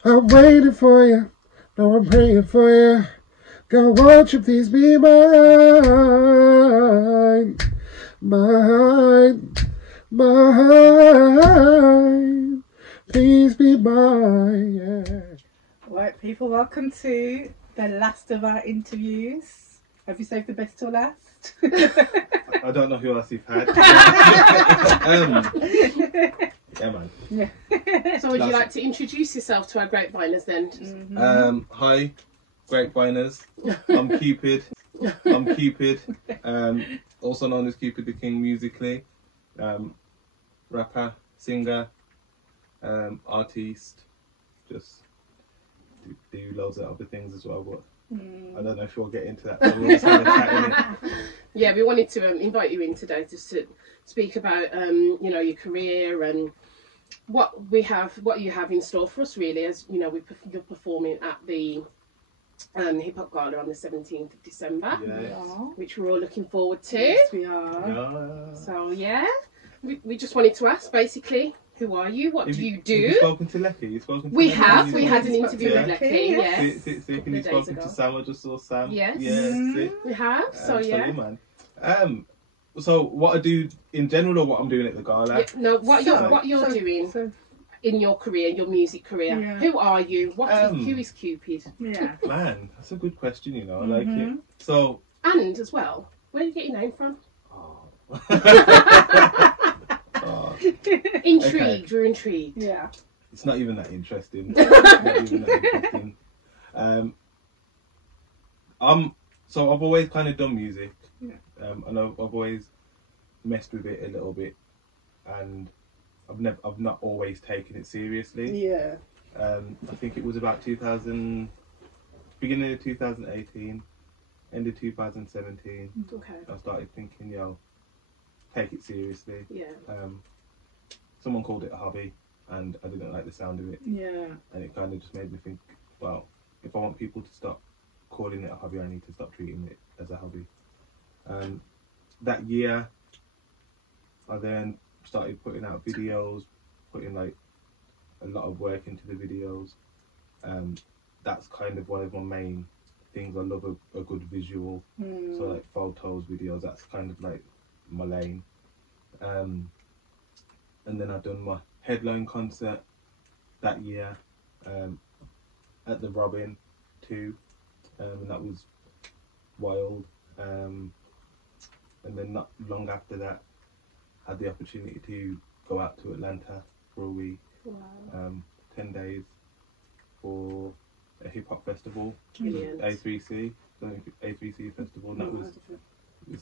I'm waiting for you. No, I'm praying for you. God, won't you please be mine? Mine, please be mine. Yeah. Right, people, welcome to the last of our interviews. Have you saved the best till last? I don't know who else you've had. Yeah, man. Yeah. So would you like to introduce yourself to our Grapeviners then? Hi, Grapeviners. I'm Cupid. Also known as Cupid the King musically. Rapper, singer, artist. Just do loads of other things as well, but I don't know if we'll get into that. So we'll just have a chat in it. Yeah, we wanted to invite you in today just to speak about your career and what you have in store for us, really, as you know, you're performing at the Hip Hop Gala on the 17th of December, which we're all looking forward to. Yes, we are. Yeah. So yeah, we just wanted to ask basically, who are you? What do you do? Have you spoken to Lecky? We have. We had an interview with Lecky. Yes. See, can you spoken to Sam? I just saw Sam. Yes. Yeah. We have. So yeah. Man. So what I do in general, or what I'm doing at the gala? Yeah, no, what you're doing in your career, your music career. Yeah. Who are you? Who is Cupid? Yeah. Man, that's a good question. You know, I like it. So. And as well, where do you get your name from? Intrigued. Okay. We're intrigued. Yeah. It's not even that interesting. So I've always kind of done music, and I've always messed with it a little bit, and I've not always taken it seriously. Yeah. I think it was about beginning of 2018, end of 2017. Okay. I started thinking, take it seriously. Yeah. Someone called it a hobby, and I didn't like the sound of it. Yeah. And it kind of just made me think, well, if I want people to stop calling it a hobby, I need to stop treating it as a hobby. That year, I then started putting out videos, putting like a lot of work into the videos. That's kind of one of my main things. I love a good visual, so like photos, videos. That's kind of like my lane. And then I've done my headline concert that year at the Robin too, and that was wild. And then not long after that, I had the opportunity to go out to Atlanta for a week, 10 days for a hip hop festival, A3C, so A3C festival, and that was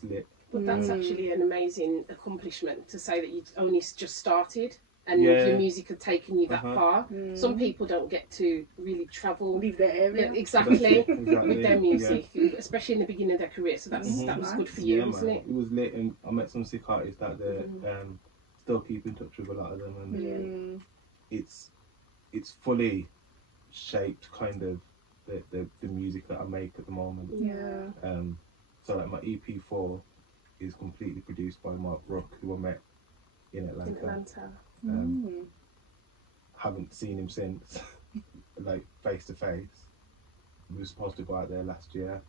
lit. But that's actually an amazing accomplishment to say that you've only just started and your music had taken you that far. Some people don't get to really travel, leave their area. Exactly. With their music, especially in the beginning of their career. So that was good for you, wasn't it? It was lit, and I met some sick artists out there. Still keep in touch with a lot of them, and it's fully shaped kind of the music that I make at the moment. Yeah. So like my EP4 is completely produced by Mark Rook, who I met in Atlanta. Haven't seen him since, like face to face. We were supposed to go out there last year.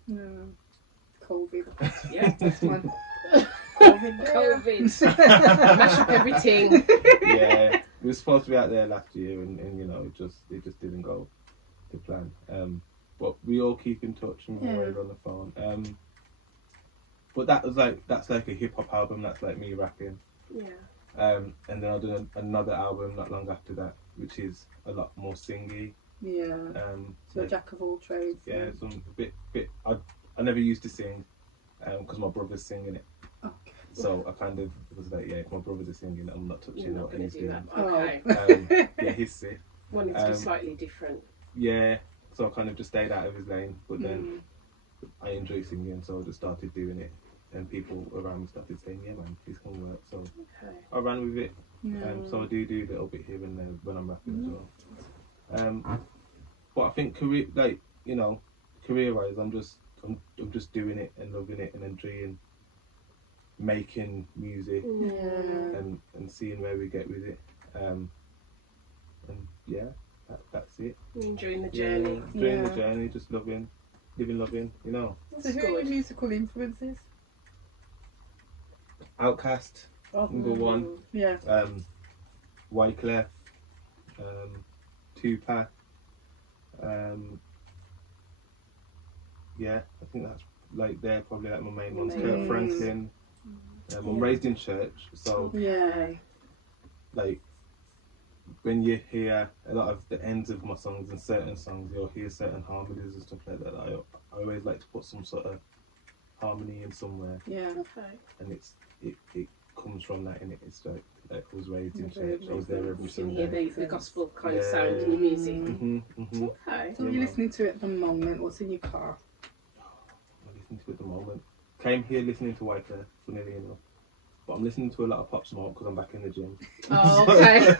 COVID. Yeah, this one. COVID. Mash up everything. Yeah, we were supposed to be out there last year, and it just didn't go to plan. But we all keep in touch, and we're always on the phone. But that's like a hip hop album. That's like me rapping. Yeah. And then I did another album not long after that, which is a lot more singy. Yeah. So like, jack of all trades. Yeah. Some bit. I never used to sing, because my brother's singing it. Okay. So I kind of was like, if my brothers are singing, I'm not touching what he's doing. Okay. He's sick. Wanted to be slightly different. Yeah. So I kind of just stayed out of his lane, but then I enjoy singing, so I just started doing it. And people around me started saying, yeah man, this can work. So I ran with it. So I do a little bit here and there when I'm rapping as well. But I think career-wise, I'm just doing it and loving it and enjoying making music and seeing where we get with it. And that's it. Enjoying the journey. Enjoying the journey, just living, loving. So who are your musical influences? Outkast, number one. Yeah. Wyclef, Tupac. I think that's they're probably my main ones. Kurt Franklin. I'm raised in church, so when you hear a lot of the ends of my songs and certain songs, you'll hear certain harmonies and stuff like that. I always like to put some sort of harmony in somewhere. Yeah. Okay. And it comes from that, and it's like I was raised in church. I was there every Sunday. Yeah, the gospel kind of sound in your music. Okay. So you're listening to it at the moment. What's in your car? I'm listening to it at the moment. Came here listening to Wyclef, funnily enough. But I'm listening to a lot of Pop Smoke because I'm back in the gym. Oh, okay.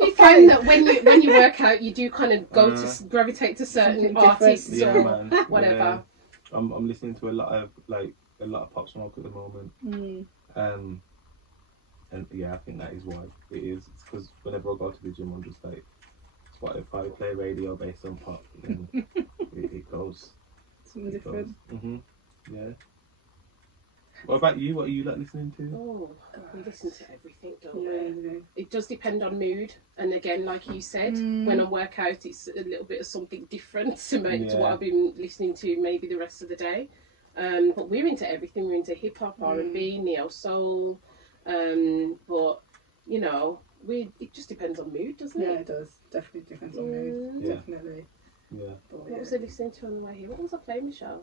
You find that when you work out, you do kind of go to gravitate to certain artists or whatever. Yeah. I'm listening to a lot of pop smoke at the moment. And yeah, I think that is why it is. It's because whenever I go to the gym, I'm just like, Spotify, play radio based on pop, and it goes. Something different. Yeah. What about you? What are you listening to? Oh, we listen to everything, don't we? It does depend on mood, and again, like you said, when I work out, it's a little bit of something different to what I've been listening to maybe the rest of the day. But we're into everything. We're into hip hop, R&B, neo soul. But you know, it just depends on mood, doesn't it? Yeah, it does. Definitely depends on mood. Definitely. Yeah. What was I listening to on the way here? What was I playing, Michelle?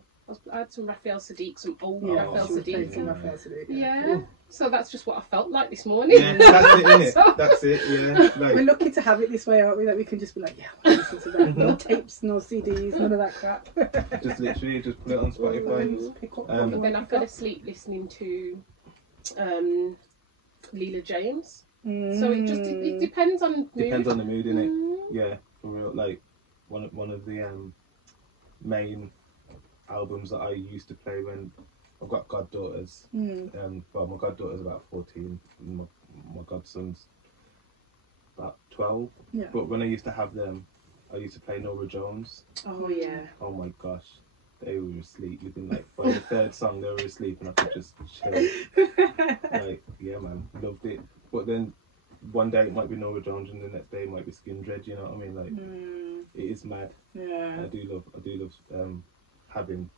I had some Raphael Sadiq, some old Raphael Sadiq. Yeah. So that's just what I felt like this morning. Yeah, that's it, innit? That's it, yeah. We're lucky to have it this way, aren't we? That we can just be like, yeah, I want to listen to that. No tapes, no CDs, none of that crap. Just literally, just put it on Spotify. Pick up But then I fell asleep listening to Leela James. So it depends on mood. Depends on the mood, innit? Yeah, for real. Like one of the main albums that I used to play when I've got goddaughters. Well, my goddaughter's about 14, and my godson's about 12. Yeah. But when I used to have them, I used to play Norah Jones. Oh yeah. Oh my gosh. They were asleep. Within like by the third song, they were asleep, and I could just chill. Like, yeah, man, loved it. But then one day it might be Norah Jones, and the next day it might be Skin Dread. You know what I mean? Like, it is mad. Yeah. I do love having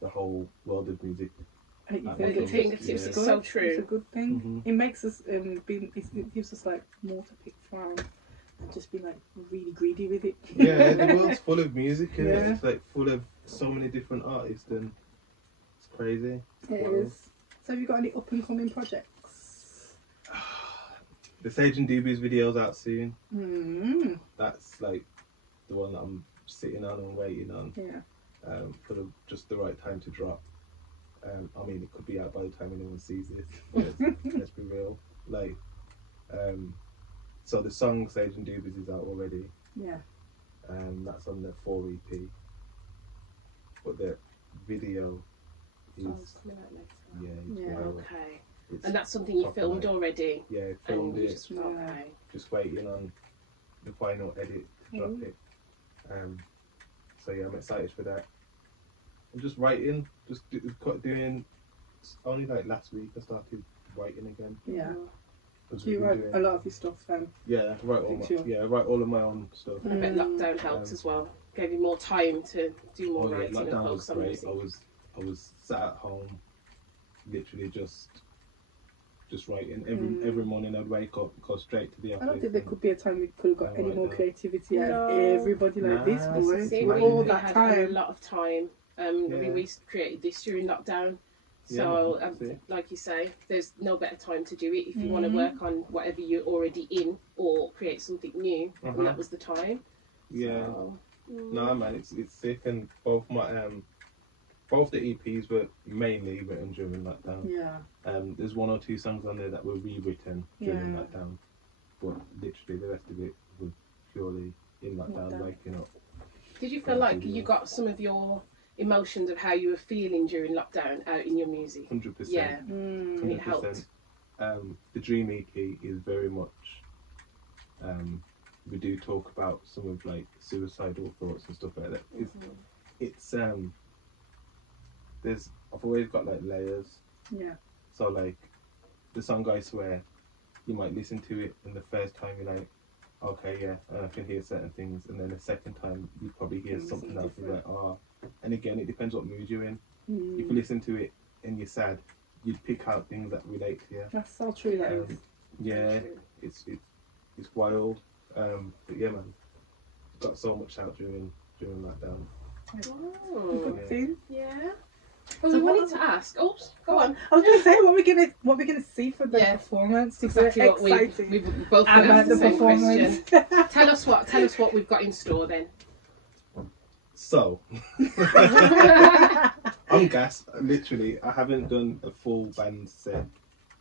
the whole world of music. I think it's so true. It's a good thing. It makes us it gives us like more to pick from. And just be like really greedy with it. Yeah, the world's full of music, and it's like full of so many different artists, and it's crazy. It is. So have you got any up and coming projects? The Sage and Doobies video's out soon. That's like the one that I'm sitting on and waiting on. Yeah. For just the right time to drop. I mean, it could be out by the time anyone sees it. Let's be real. Like, so the song Sage and Doobies is out already. Yeah. That's on the 4 EP. But the video is okay. And that's something you filmed already. Yeah, filmed it. Okay. Just waiting on the final edit to drop it. So yeah, I'm excited for that. I'm just writing, just doing. Only like last week I started writing again. Yeah. Do you write a lot of your stuff then? Yeah, I write all of my own stuff. I bet lockdown helped as well. Gave you more time to do more writing. Lockdown was great. I was sat at home, literally just writing. Every morning I'd wake up, go straight to the office. I don't think there could be a time we could have got any more creativity out of everybody like this. All that time. Had a lot of time. We created this during lockdown. So, like you say, there's no better time to do it if you want to work on whatever you're already in or create something new. And that was the time. Yeah. So, no, man, it's sick. And both the EPs were mainly written during lockdown. Yeah. There's 1 or 2 songs on there that were rewritten during lockdown, but literally the rest of it was purely in lockdown, waking up. Did you feel like you got some of your emotions of how you were feeling during lockdown out in your music? 100%. Yeah. And it helped. The Dream EP is very much. We do talk about some of like suicidal thoughts and stuff like that. It's I've always got like layers. Yeah. So like the song I Swear, you might listen to it, and the first time you're like, okay, yeah, and I can hear certain things, and then the second time you probably hear something else, and you're like, oh. And again, it depends what mood you're in. If you listen to it and you're sad, you'd pick out things that relate to you. That's so true. That is. Yeah, it's wild. But yeah, man, got so much out during lockdown. Yeah. Well, we wanted to ask. Oh, go on. I was going to say, what we're gonna see for the performance. Exactly what we both asked the same question. Tell us what we've got in store then. So, I'm gassed. Literally, I haven't done a full band set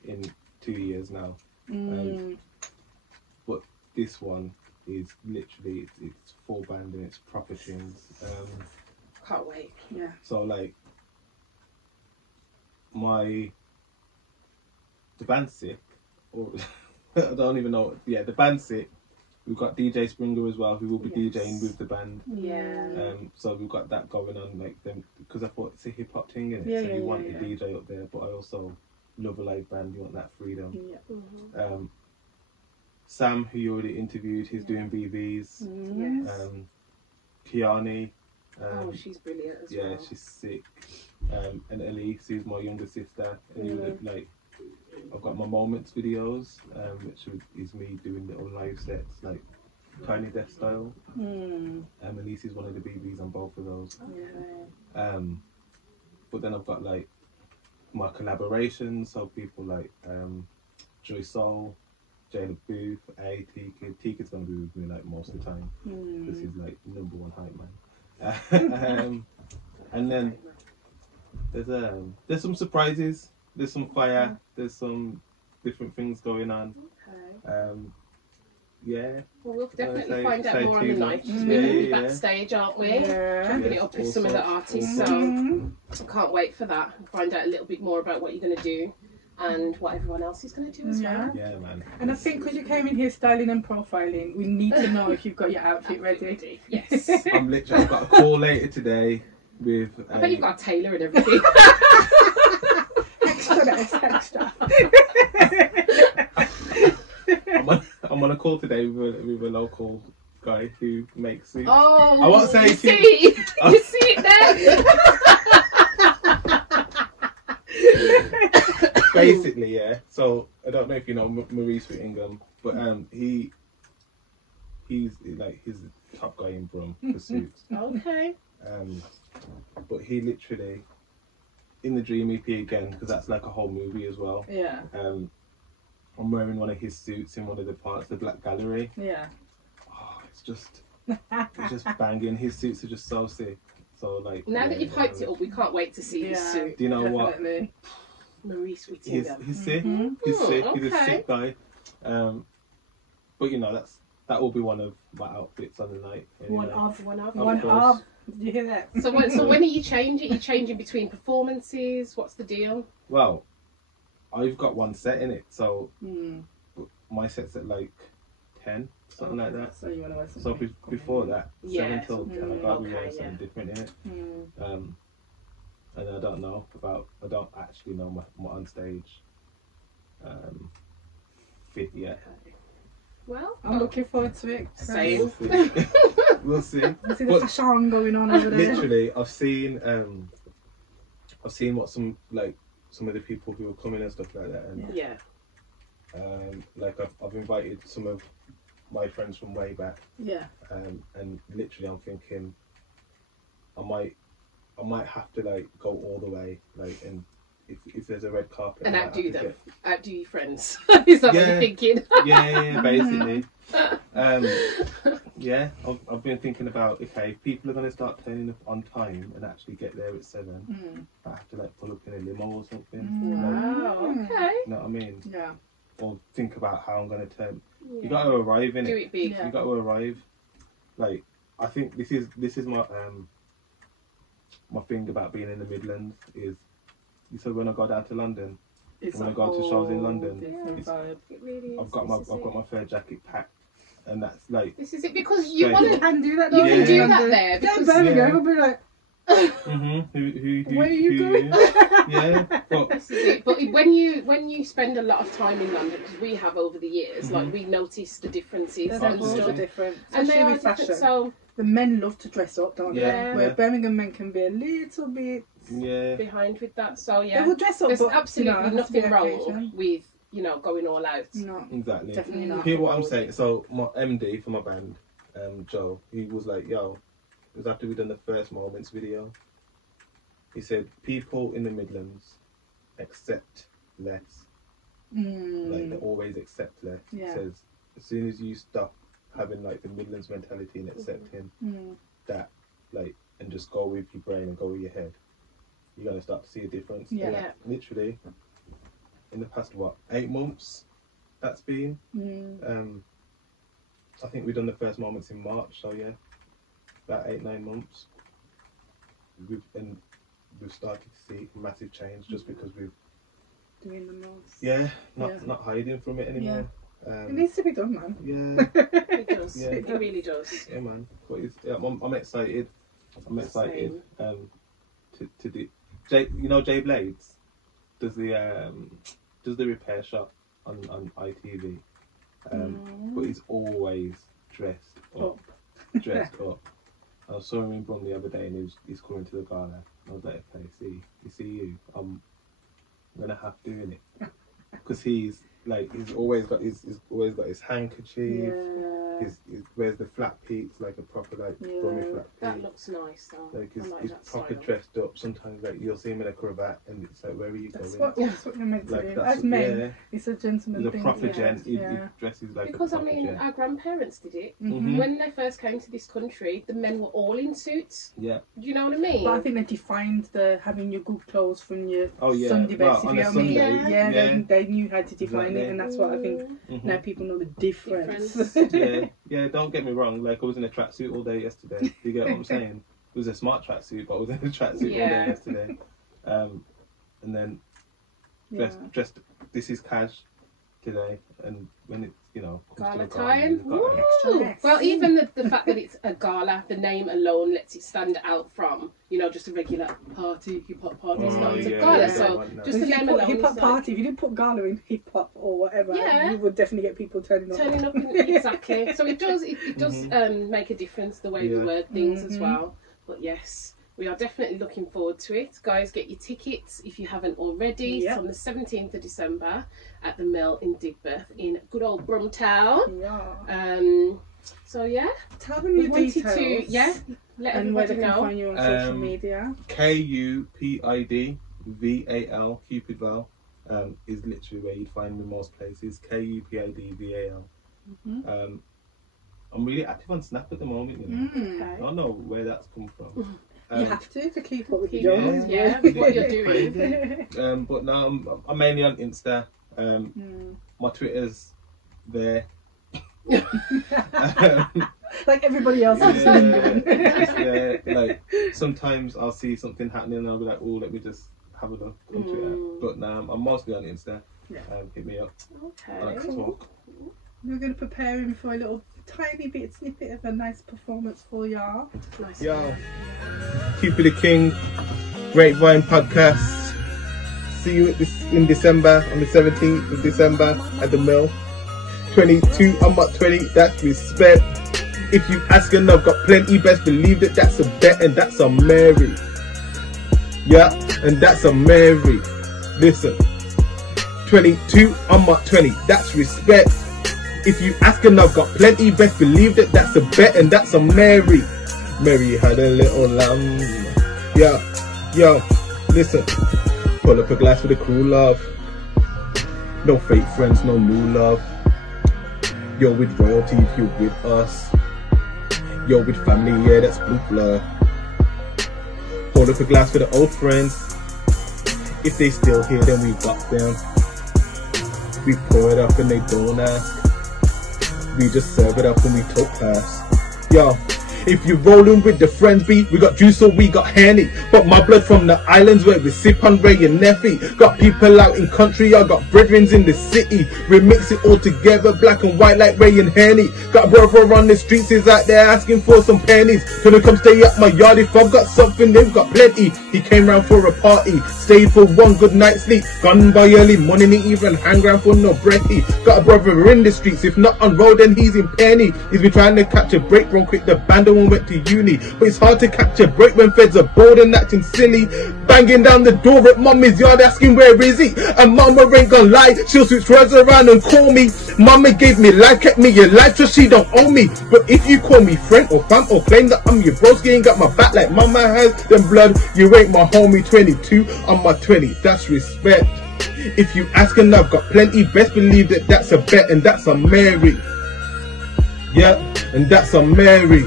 in 2 years now. But this one is literally it's full band and it's proper tunes. Can't wait. Yeah. So like the band's sick, or I don't even know. Yeah, the band's sick. We've got DJ Springer as well, who will be DJing with the band. Yeah. So we've got that going on, like them, because I thought it's a hip hop thing, and Yeah, so you want a DJ up there, but I also love a live band. You want that freedom. Yeah. Mm-hmm. Sam, who you already interviewed, he's doing BBs. Yes. Kiani. She's brilliant as well. well. She's sick. And Elise, who's my younger sister, and like I've got my moments videos, which is me doing little live sets, like Tiny Death style. Elise is one of the BBs on both of those. But then I've got like my collaborations, so people like Joy Soul, Jayla Booth, T-Kid's gonna be with me like most of the time because he's like #1 hype man. And then there's some surprises, there's some fire, there's some different things going on. Well, we'll definitely find out more on the night because we're going to be backstage, aren't we? Jumping it up with some of the artists, so I can't wait for that and find out a little bit more about what you're going to do and what everyone else is going to do as well. Yeah, man. And I think because you came in here styling and profiling, we need to know if you've got your outfit ready. Yes. I've got a call later today with... I bet you've got a tailor and everything. Extra. I'm on a call today with a local guy who makes suits. Oh, I won't say you see it there. Basically, yeah. So I don't know if you know Maurice Whittingham, but he's like he's the top guy in Brum for suits. Okay. But he literally in the Dream EP again, because that's like a whole movie as well. Yeah. I'm wearing one of his suits in one of the parts, the Black Gallery. Yeah. Oh, it's just banging. His suits are just so sick. So like. Now that you've hyped it up, we can't wait to see his suit. Do you know definitely. what? Maurice Whittingham. He's sick. He's sick. He's a sick guy. But you know that will be one of my outfits on the night. Anyway. One of. Did you hear that? So when are you changing? Are you changing between performances? What's the deal? Well, I've got one set in it, so my set's at like 10, something like that. So you want to wear something? So before that, 7 till 10, I gotta be wearing yeah. something different in it. And I don't actually know my on stage fit yet. Well, I'm looking forward to it. Same. We'll see. I see the fashion going on over there. Literally, I've seen what some of the people who are coming and stuff like that, and like I've invited some of my friends from way back. Yeah. And literally, I'm thinking I might have to like go all the way, like, and if there's a red carpet, and outdo them, outdo your friends. Is that what you're thinking? yeah, basically. Yeah, I've been thinking about, okay, if people are going to start turning up on time and actually get there at 7, I have to like pull up in a limo or something. Wow, okay. You know what I mean? Yeah. Or think about how I'm going to turn. Yeah. You got to arrive in it. Do it big. You got to arrive. Like, I think this is my my thing about being in the Midlands is, you said when I go down to London, when I go to shows in London, it really is. I've got my fur jacket packed, and that's like, this is it, because you want to can do that. You can do that there. Yeah, Because Birmingham will be like, who where are you going? Yeah, but this is it. But when you spend a lot of time in London, because we have over the years, like we noticed the differences and stuff. Different, And they are with fashion. different. So the men love to dress up, don't Yeah. they? Where Birmingham men can be a little bit behind with that. So they will dress up, there's but absolutely it has to be nothing wrong occasion. with going all out. No, exactly. definitely not. Hear what I'm saying? So my MD for my band, Joe, he was like, "Yo," it was after we done the first Moments video. He said, "People in the Midlands accept less. Like they always accept less." He says, as soon as you stop having like the Midlands mentality and accepting that, like, and just go with your brain and go with your head, you're gonna start to see a difference. Yeah. And, like, literally, in the past 8 months, that's been. I think we've done the first moments in March, so yeah, about 8-9 months. We've started to see massive change just because we've doing the most. Yeah, not hiding from it anymore. Yeah. It needs to be done, man. Yeah, it does. Yeah. It really does. Yeah, man. But I'm excited. I'm excited to do. Jay Blades does the repair shop on ITV. But he's always dressed up. I saw him in Brum the other day, and he's coming to the gala. I was like, okay, see you. I'm gonna have doing it because he's always got his handkerchief. Yeah. He wears the flat peaks like a proper Brummy flat peak. That looks nice though. Like he's proper dressed up. Sometimes you'll see him in a cravat, and it's like, where are you going? That's what you're meant to do. As men, it's a gentleman thing. He's a proper gent. He dresses like because a proper gent. Our grandparents did it when they first came to this country. The men were all in suits. Yeah. Do you know what I mean? But I think they defined having your good clothes from your Sunday best. If you know what I mean? Yeah. They knew how to define it, and that's what I think now people know the difference. Yeah. Don't get me wrong. Like, I was in a tracksuit all day yesterday. You get what I'm saying? It was a smart tracksuit, but I was in a tracksuit all day yesterday. And then dressed. This is cash today, and when it's gala time. Well, even the fact that it's a gala, the name alone lets it stand out from just a regular party, hip hop party. It's not a gala, so just the name alone. Hip hop party. If you didn't put gala in hip hop or whatever, you would definitely get people turning up. Exactly. So it does make a difference the way we word things as well. But yes, we are definitely looking forward to it. Guys, get your tickets if you haven't already. It's on the 17th of December at the Mill in Digbeth in good old Brumtown. So yeah, tell them your details. Let and where they can find you on social media. KUPIDVAL, Cupidval, is literally where you'd find me most places. KUPIDVAL. I'm really active on Snap at the moment. Okay. I don't know where that's come from. You have to keep up with your Jones. With what you're doing. But now I'm mainly on Insta. My Twitter's there. Like everybody else is there. Like, sometimes I'll see something happening and I'll be like, oh, let me just have a look on Twitter. But now I'm mostly on Insta. Hit me up. Okay. I like to talk. We're going to prepare him for a little tiny bit snippet of a nice performance for y'all. Nice. Yo, Keep It the King, Grapevine podcast. See you in December, on the 17th of December at the Mill. 22, I'm not 20, that's respect. If you ask and I've got plenty, best believe that that's a bet and that's a Mary. Yeah, and that's a Mary. Listen, 22, I'm not 20, that's respect. If you ask and I've got plenty, best believe that that's a bet and that's a Mary. Mary had a little lamb. Yo, listen. Pull up a glass for the crew, love. No fake friends, no new love. You're with royalty if you're with us. You're with family, yeah, that's blue blood. Hold up a glass for the old friends. If they still here, then we got them. We pour it up and they don't ask. We just serve it up when we talk past. Yo, if you're rolling with the friends B, we got juice or we got Henny. But my blood from the islands where we sip on Ray and Neffy. Got people out in country, I got brethrens in the city. We mix it all together, black and white like Ray and Henny. Got a brother on the streets, is out there asking for some pennies. Gonna come stay at my yard, if I've got something, they've got plenty. He came round for a party, stayed for one good night's sleep. Gone by early morning, he even hang round for no brekkie. Got a brother in the streets, if not on road then he's in penny. He's been trying to catch a break, bro, quick the band and went to uni. But it's hard to catch a break when feds are bored and acting silly. Banging down the door at mummy's yard asking where is he. And mama ain't gonna lie, she'll switch words around and call me. Mama gave me life, kept me alive, so she don't owe me. But if you call me friend or fam or claim that I'm your broski, ain't got my back like mama has, then blood, you ain't my homie. 22, I'm my 20, that's respect. If you ask and I've got plenty, best believe that that's a bet and that's a Mary. Yeah, and that's a Mary.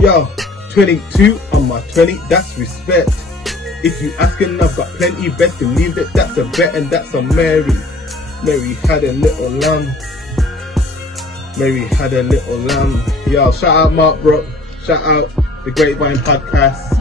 Yo, 22, I'm my 20, that's respect. If you ask and I've got plenty, best believe that that's a bet and that's a Mary. Mary had a little lamb. maybe had a little shout out Mark Brook, shout out the Grapevine podcast.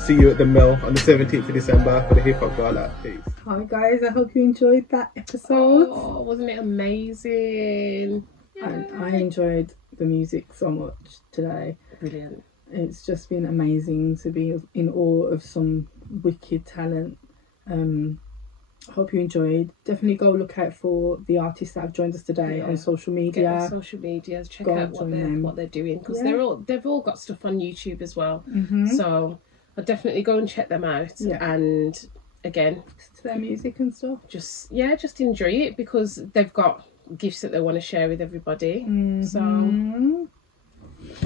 See you at the Mill on the 17th of December for the Hip Hop Gala. Peace. Hi guys, I hope you enjoyed that episode. Oh, wasn't it amazing? I enjoyed the music so much today. Brilliant. It's just been amazing to be in awe of some wicked talent. Hope you enjoyed. Definitely go look out for the artists that have joined us today on social media. Get on social medias, check out what they're doing, because they've all got stuff on YouTube as well. So I'll definitely go and check them out. And again, listen to their music and stuff. Just enjoy it, because they've got gifts that they want to share with everybody. So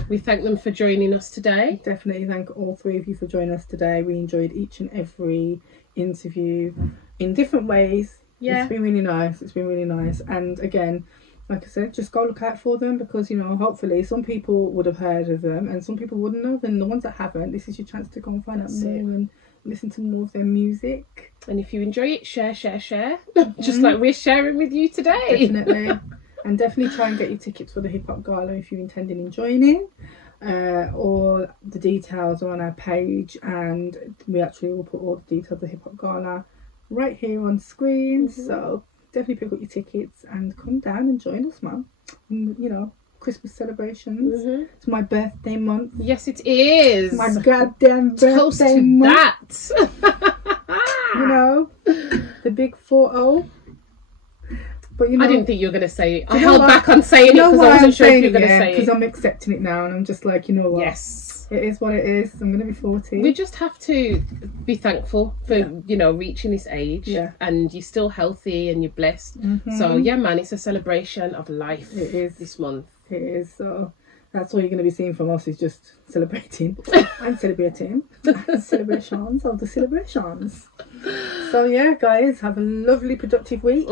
we thank them for joining us today. Definitely thank all three of you for joining us today. We enjoyed each and every interview in different ways. It's been really nice. And again, like I said, just go look out for them, because hopefully some people would have heard of them and some people wouldn't have, and the ones that haven't, this is your chance to go and find out more and listen to more of their music. And if you enjoy it, share just like we're sharing with you today. Definitely. And definitely try and get your tickets for the Hip Hop Gala if you're intending on joining. All the details are on our page, and we actually will put all the details of the Hip Hop Gala right here on screen. So definitely pick up your tickets and come down and join us, man. Christmas celebrations. It's my birthday month. Yes, it is. My goddamn birthday Toast to month. That. The big 4-0. But I didn't think you were going to say it. I held back on saying it because I wasn't sure if you were going to say it. Because I'm accepting it now, and I'm just like, you know what? Yes. It is what it is. I'm going to be 40. We just have to be thankful for, reaching this age. Yeah. And you're still healthy and you're blessed. So, yeah, man, it's a celebration of life. It is. This month. It is. So that's all you're going to be seeing from us, is just celebrating and celebrating and celebrations of the celebrations. So, yeah, guys, have a lovely, productive week.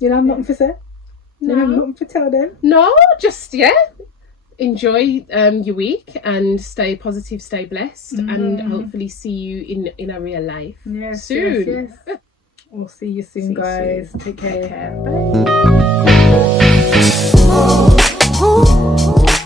You don't have nothing to say? No. You don't have nothing to tell them? No, just, enjoy your week and stay positive, stay blessed, and hopefully see you in a real life soon. Yes. We'll see you soon, guys. Take care. Bye.